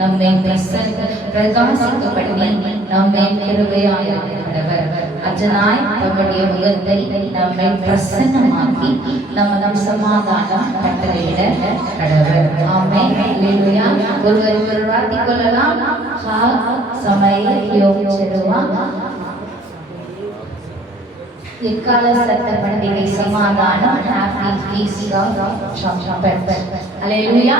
நம்மை பிரகாசிக்க பண்ணி நம்மை கிருபையாய் இருக்கிறவர். அஜனாய் நம்முடைய முகத்தை நம்மை பிரசன்னமாக்கி நம் சமாதானம் கட்டளையிட கடவர். ஆமென். அல்லேலூயா. ஒருவர் வார்த்தை கொள்ளலாம். சமய யோகிச்சிருவா எக்கால சட்ட பண்டிகை சமாதானம். ஹேப்பி ஃபீஸ்ட் ஆஃப் ஷாம்பட். அல்லேலூயா.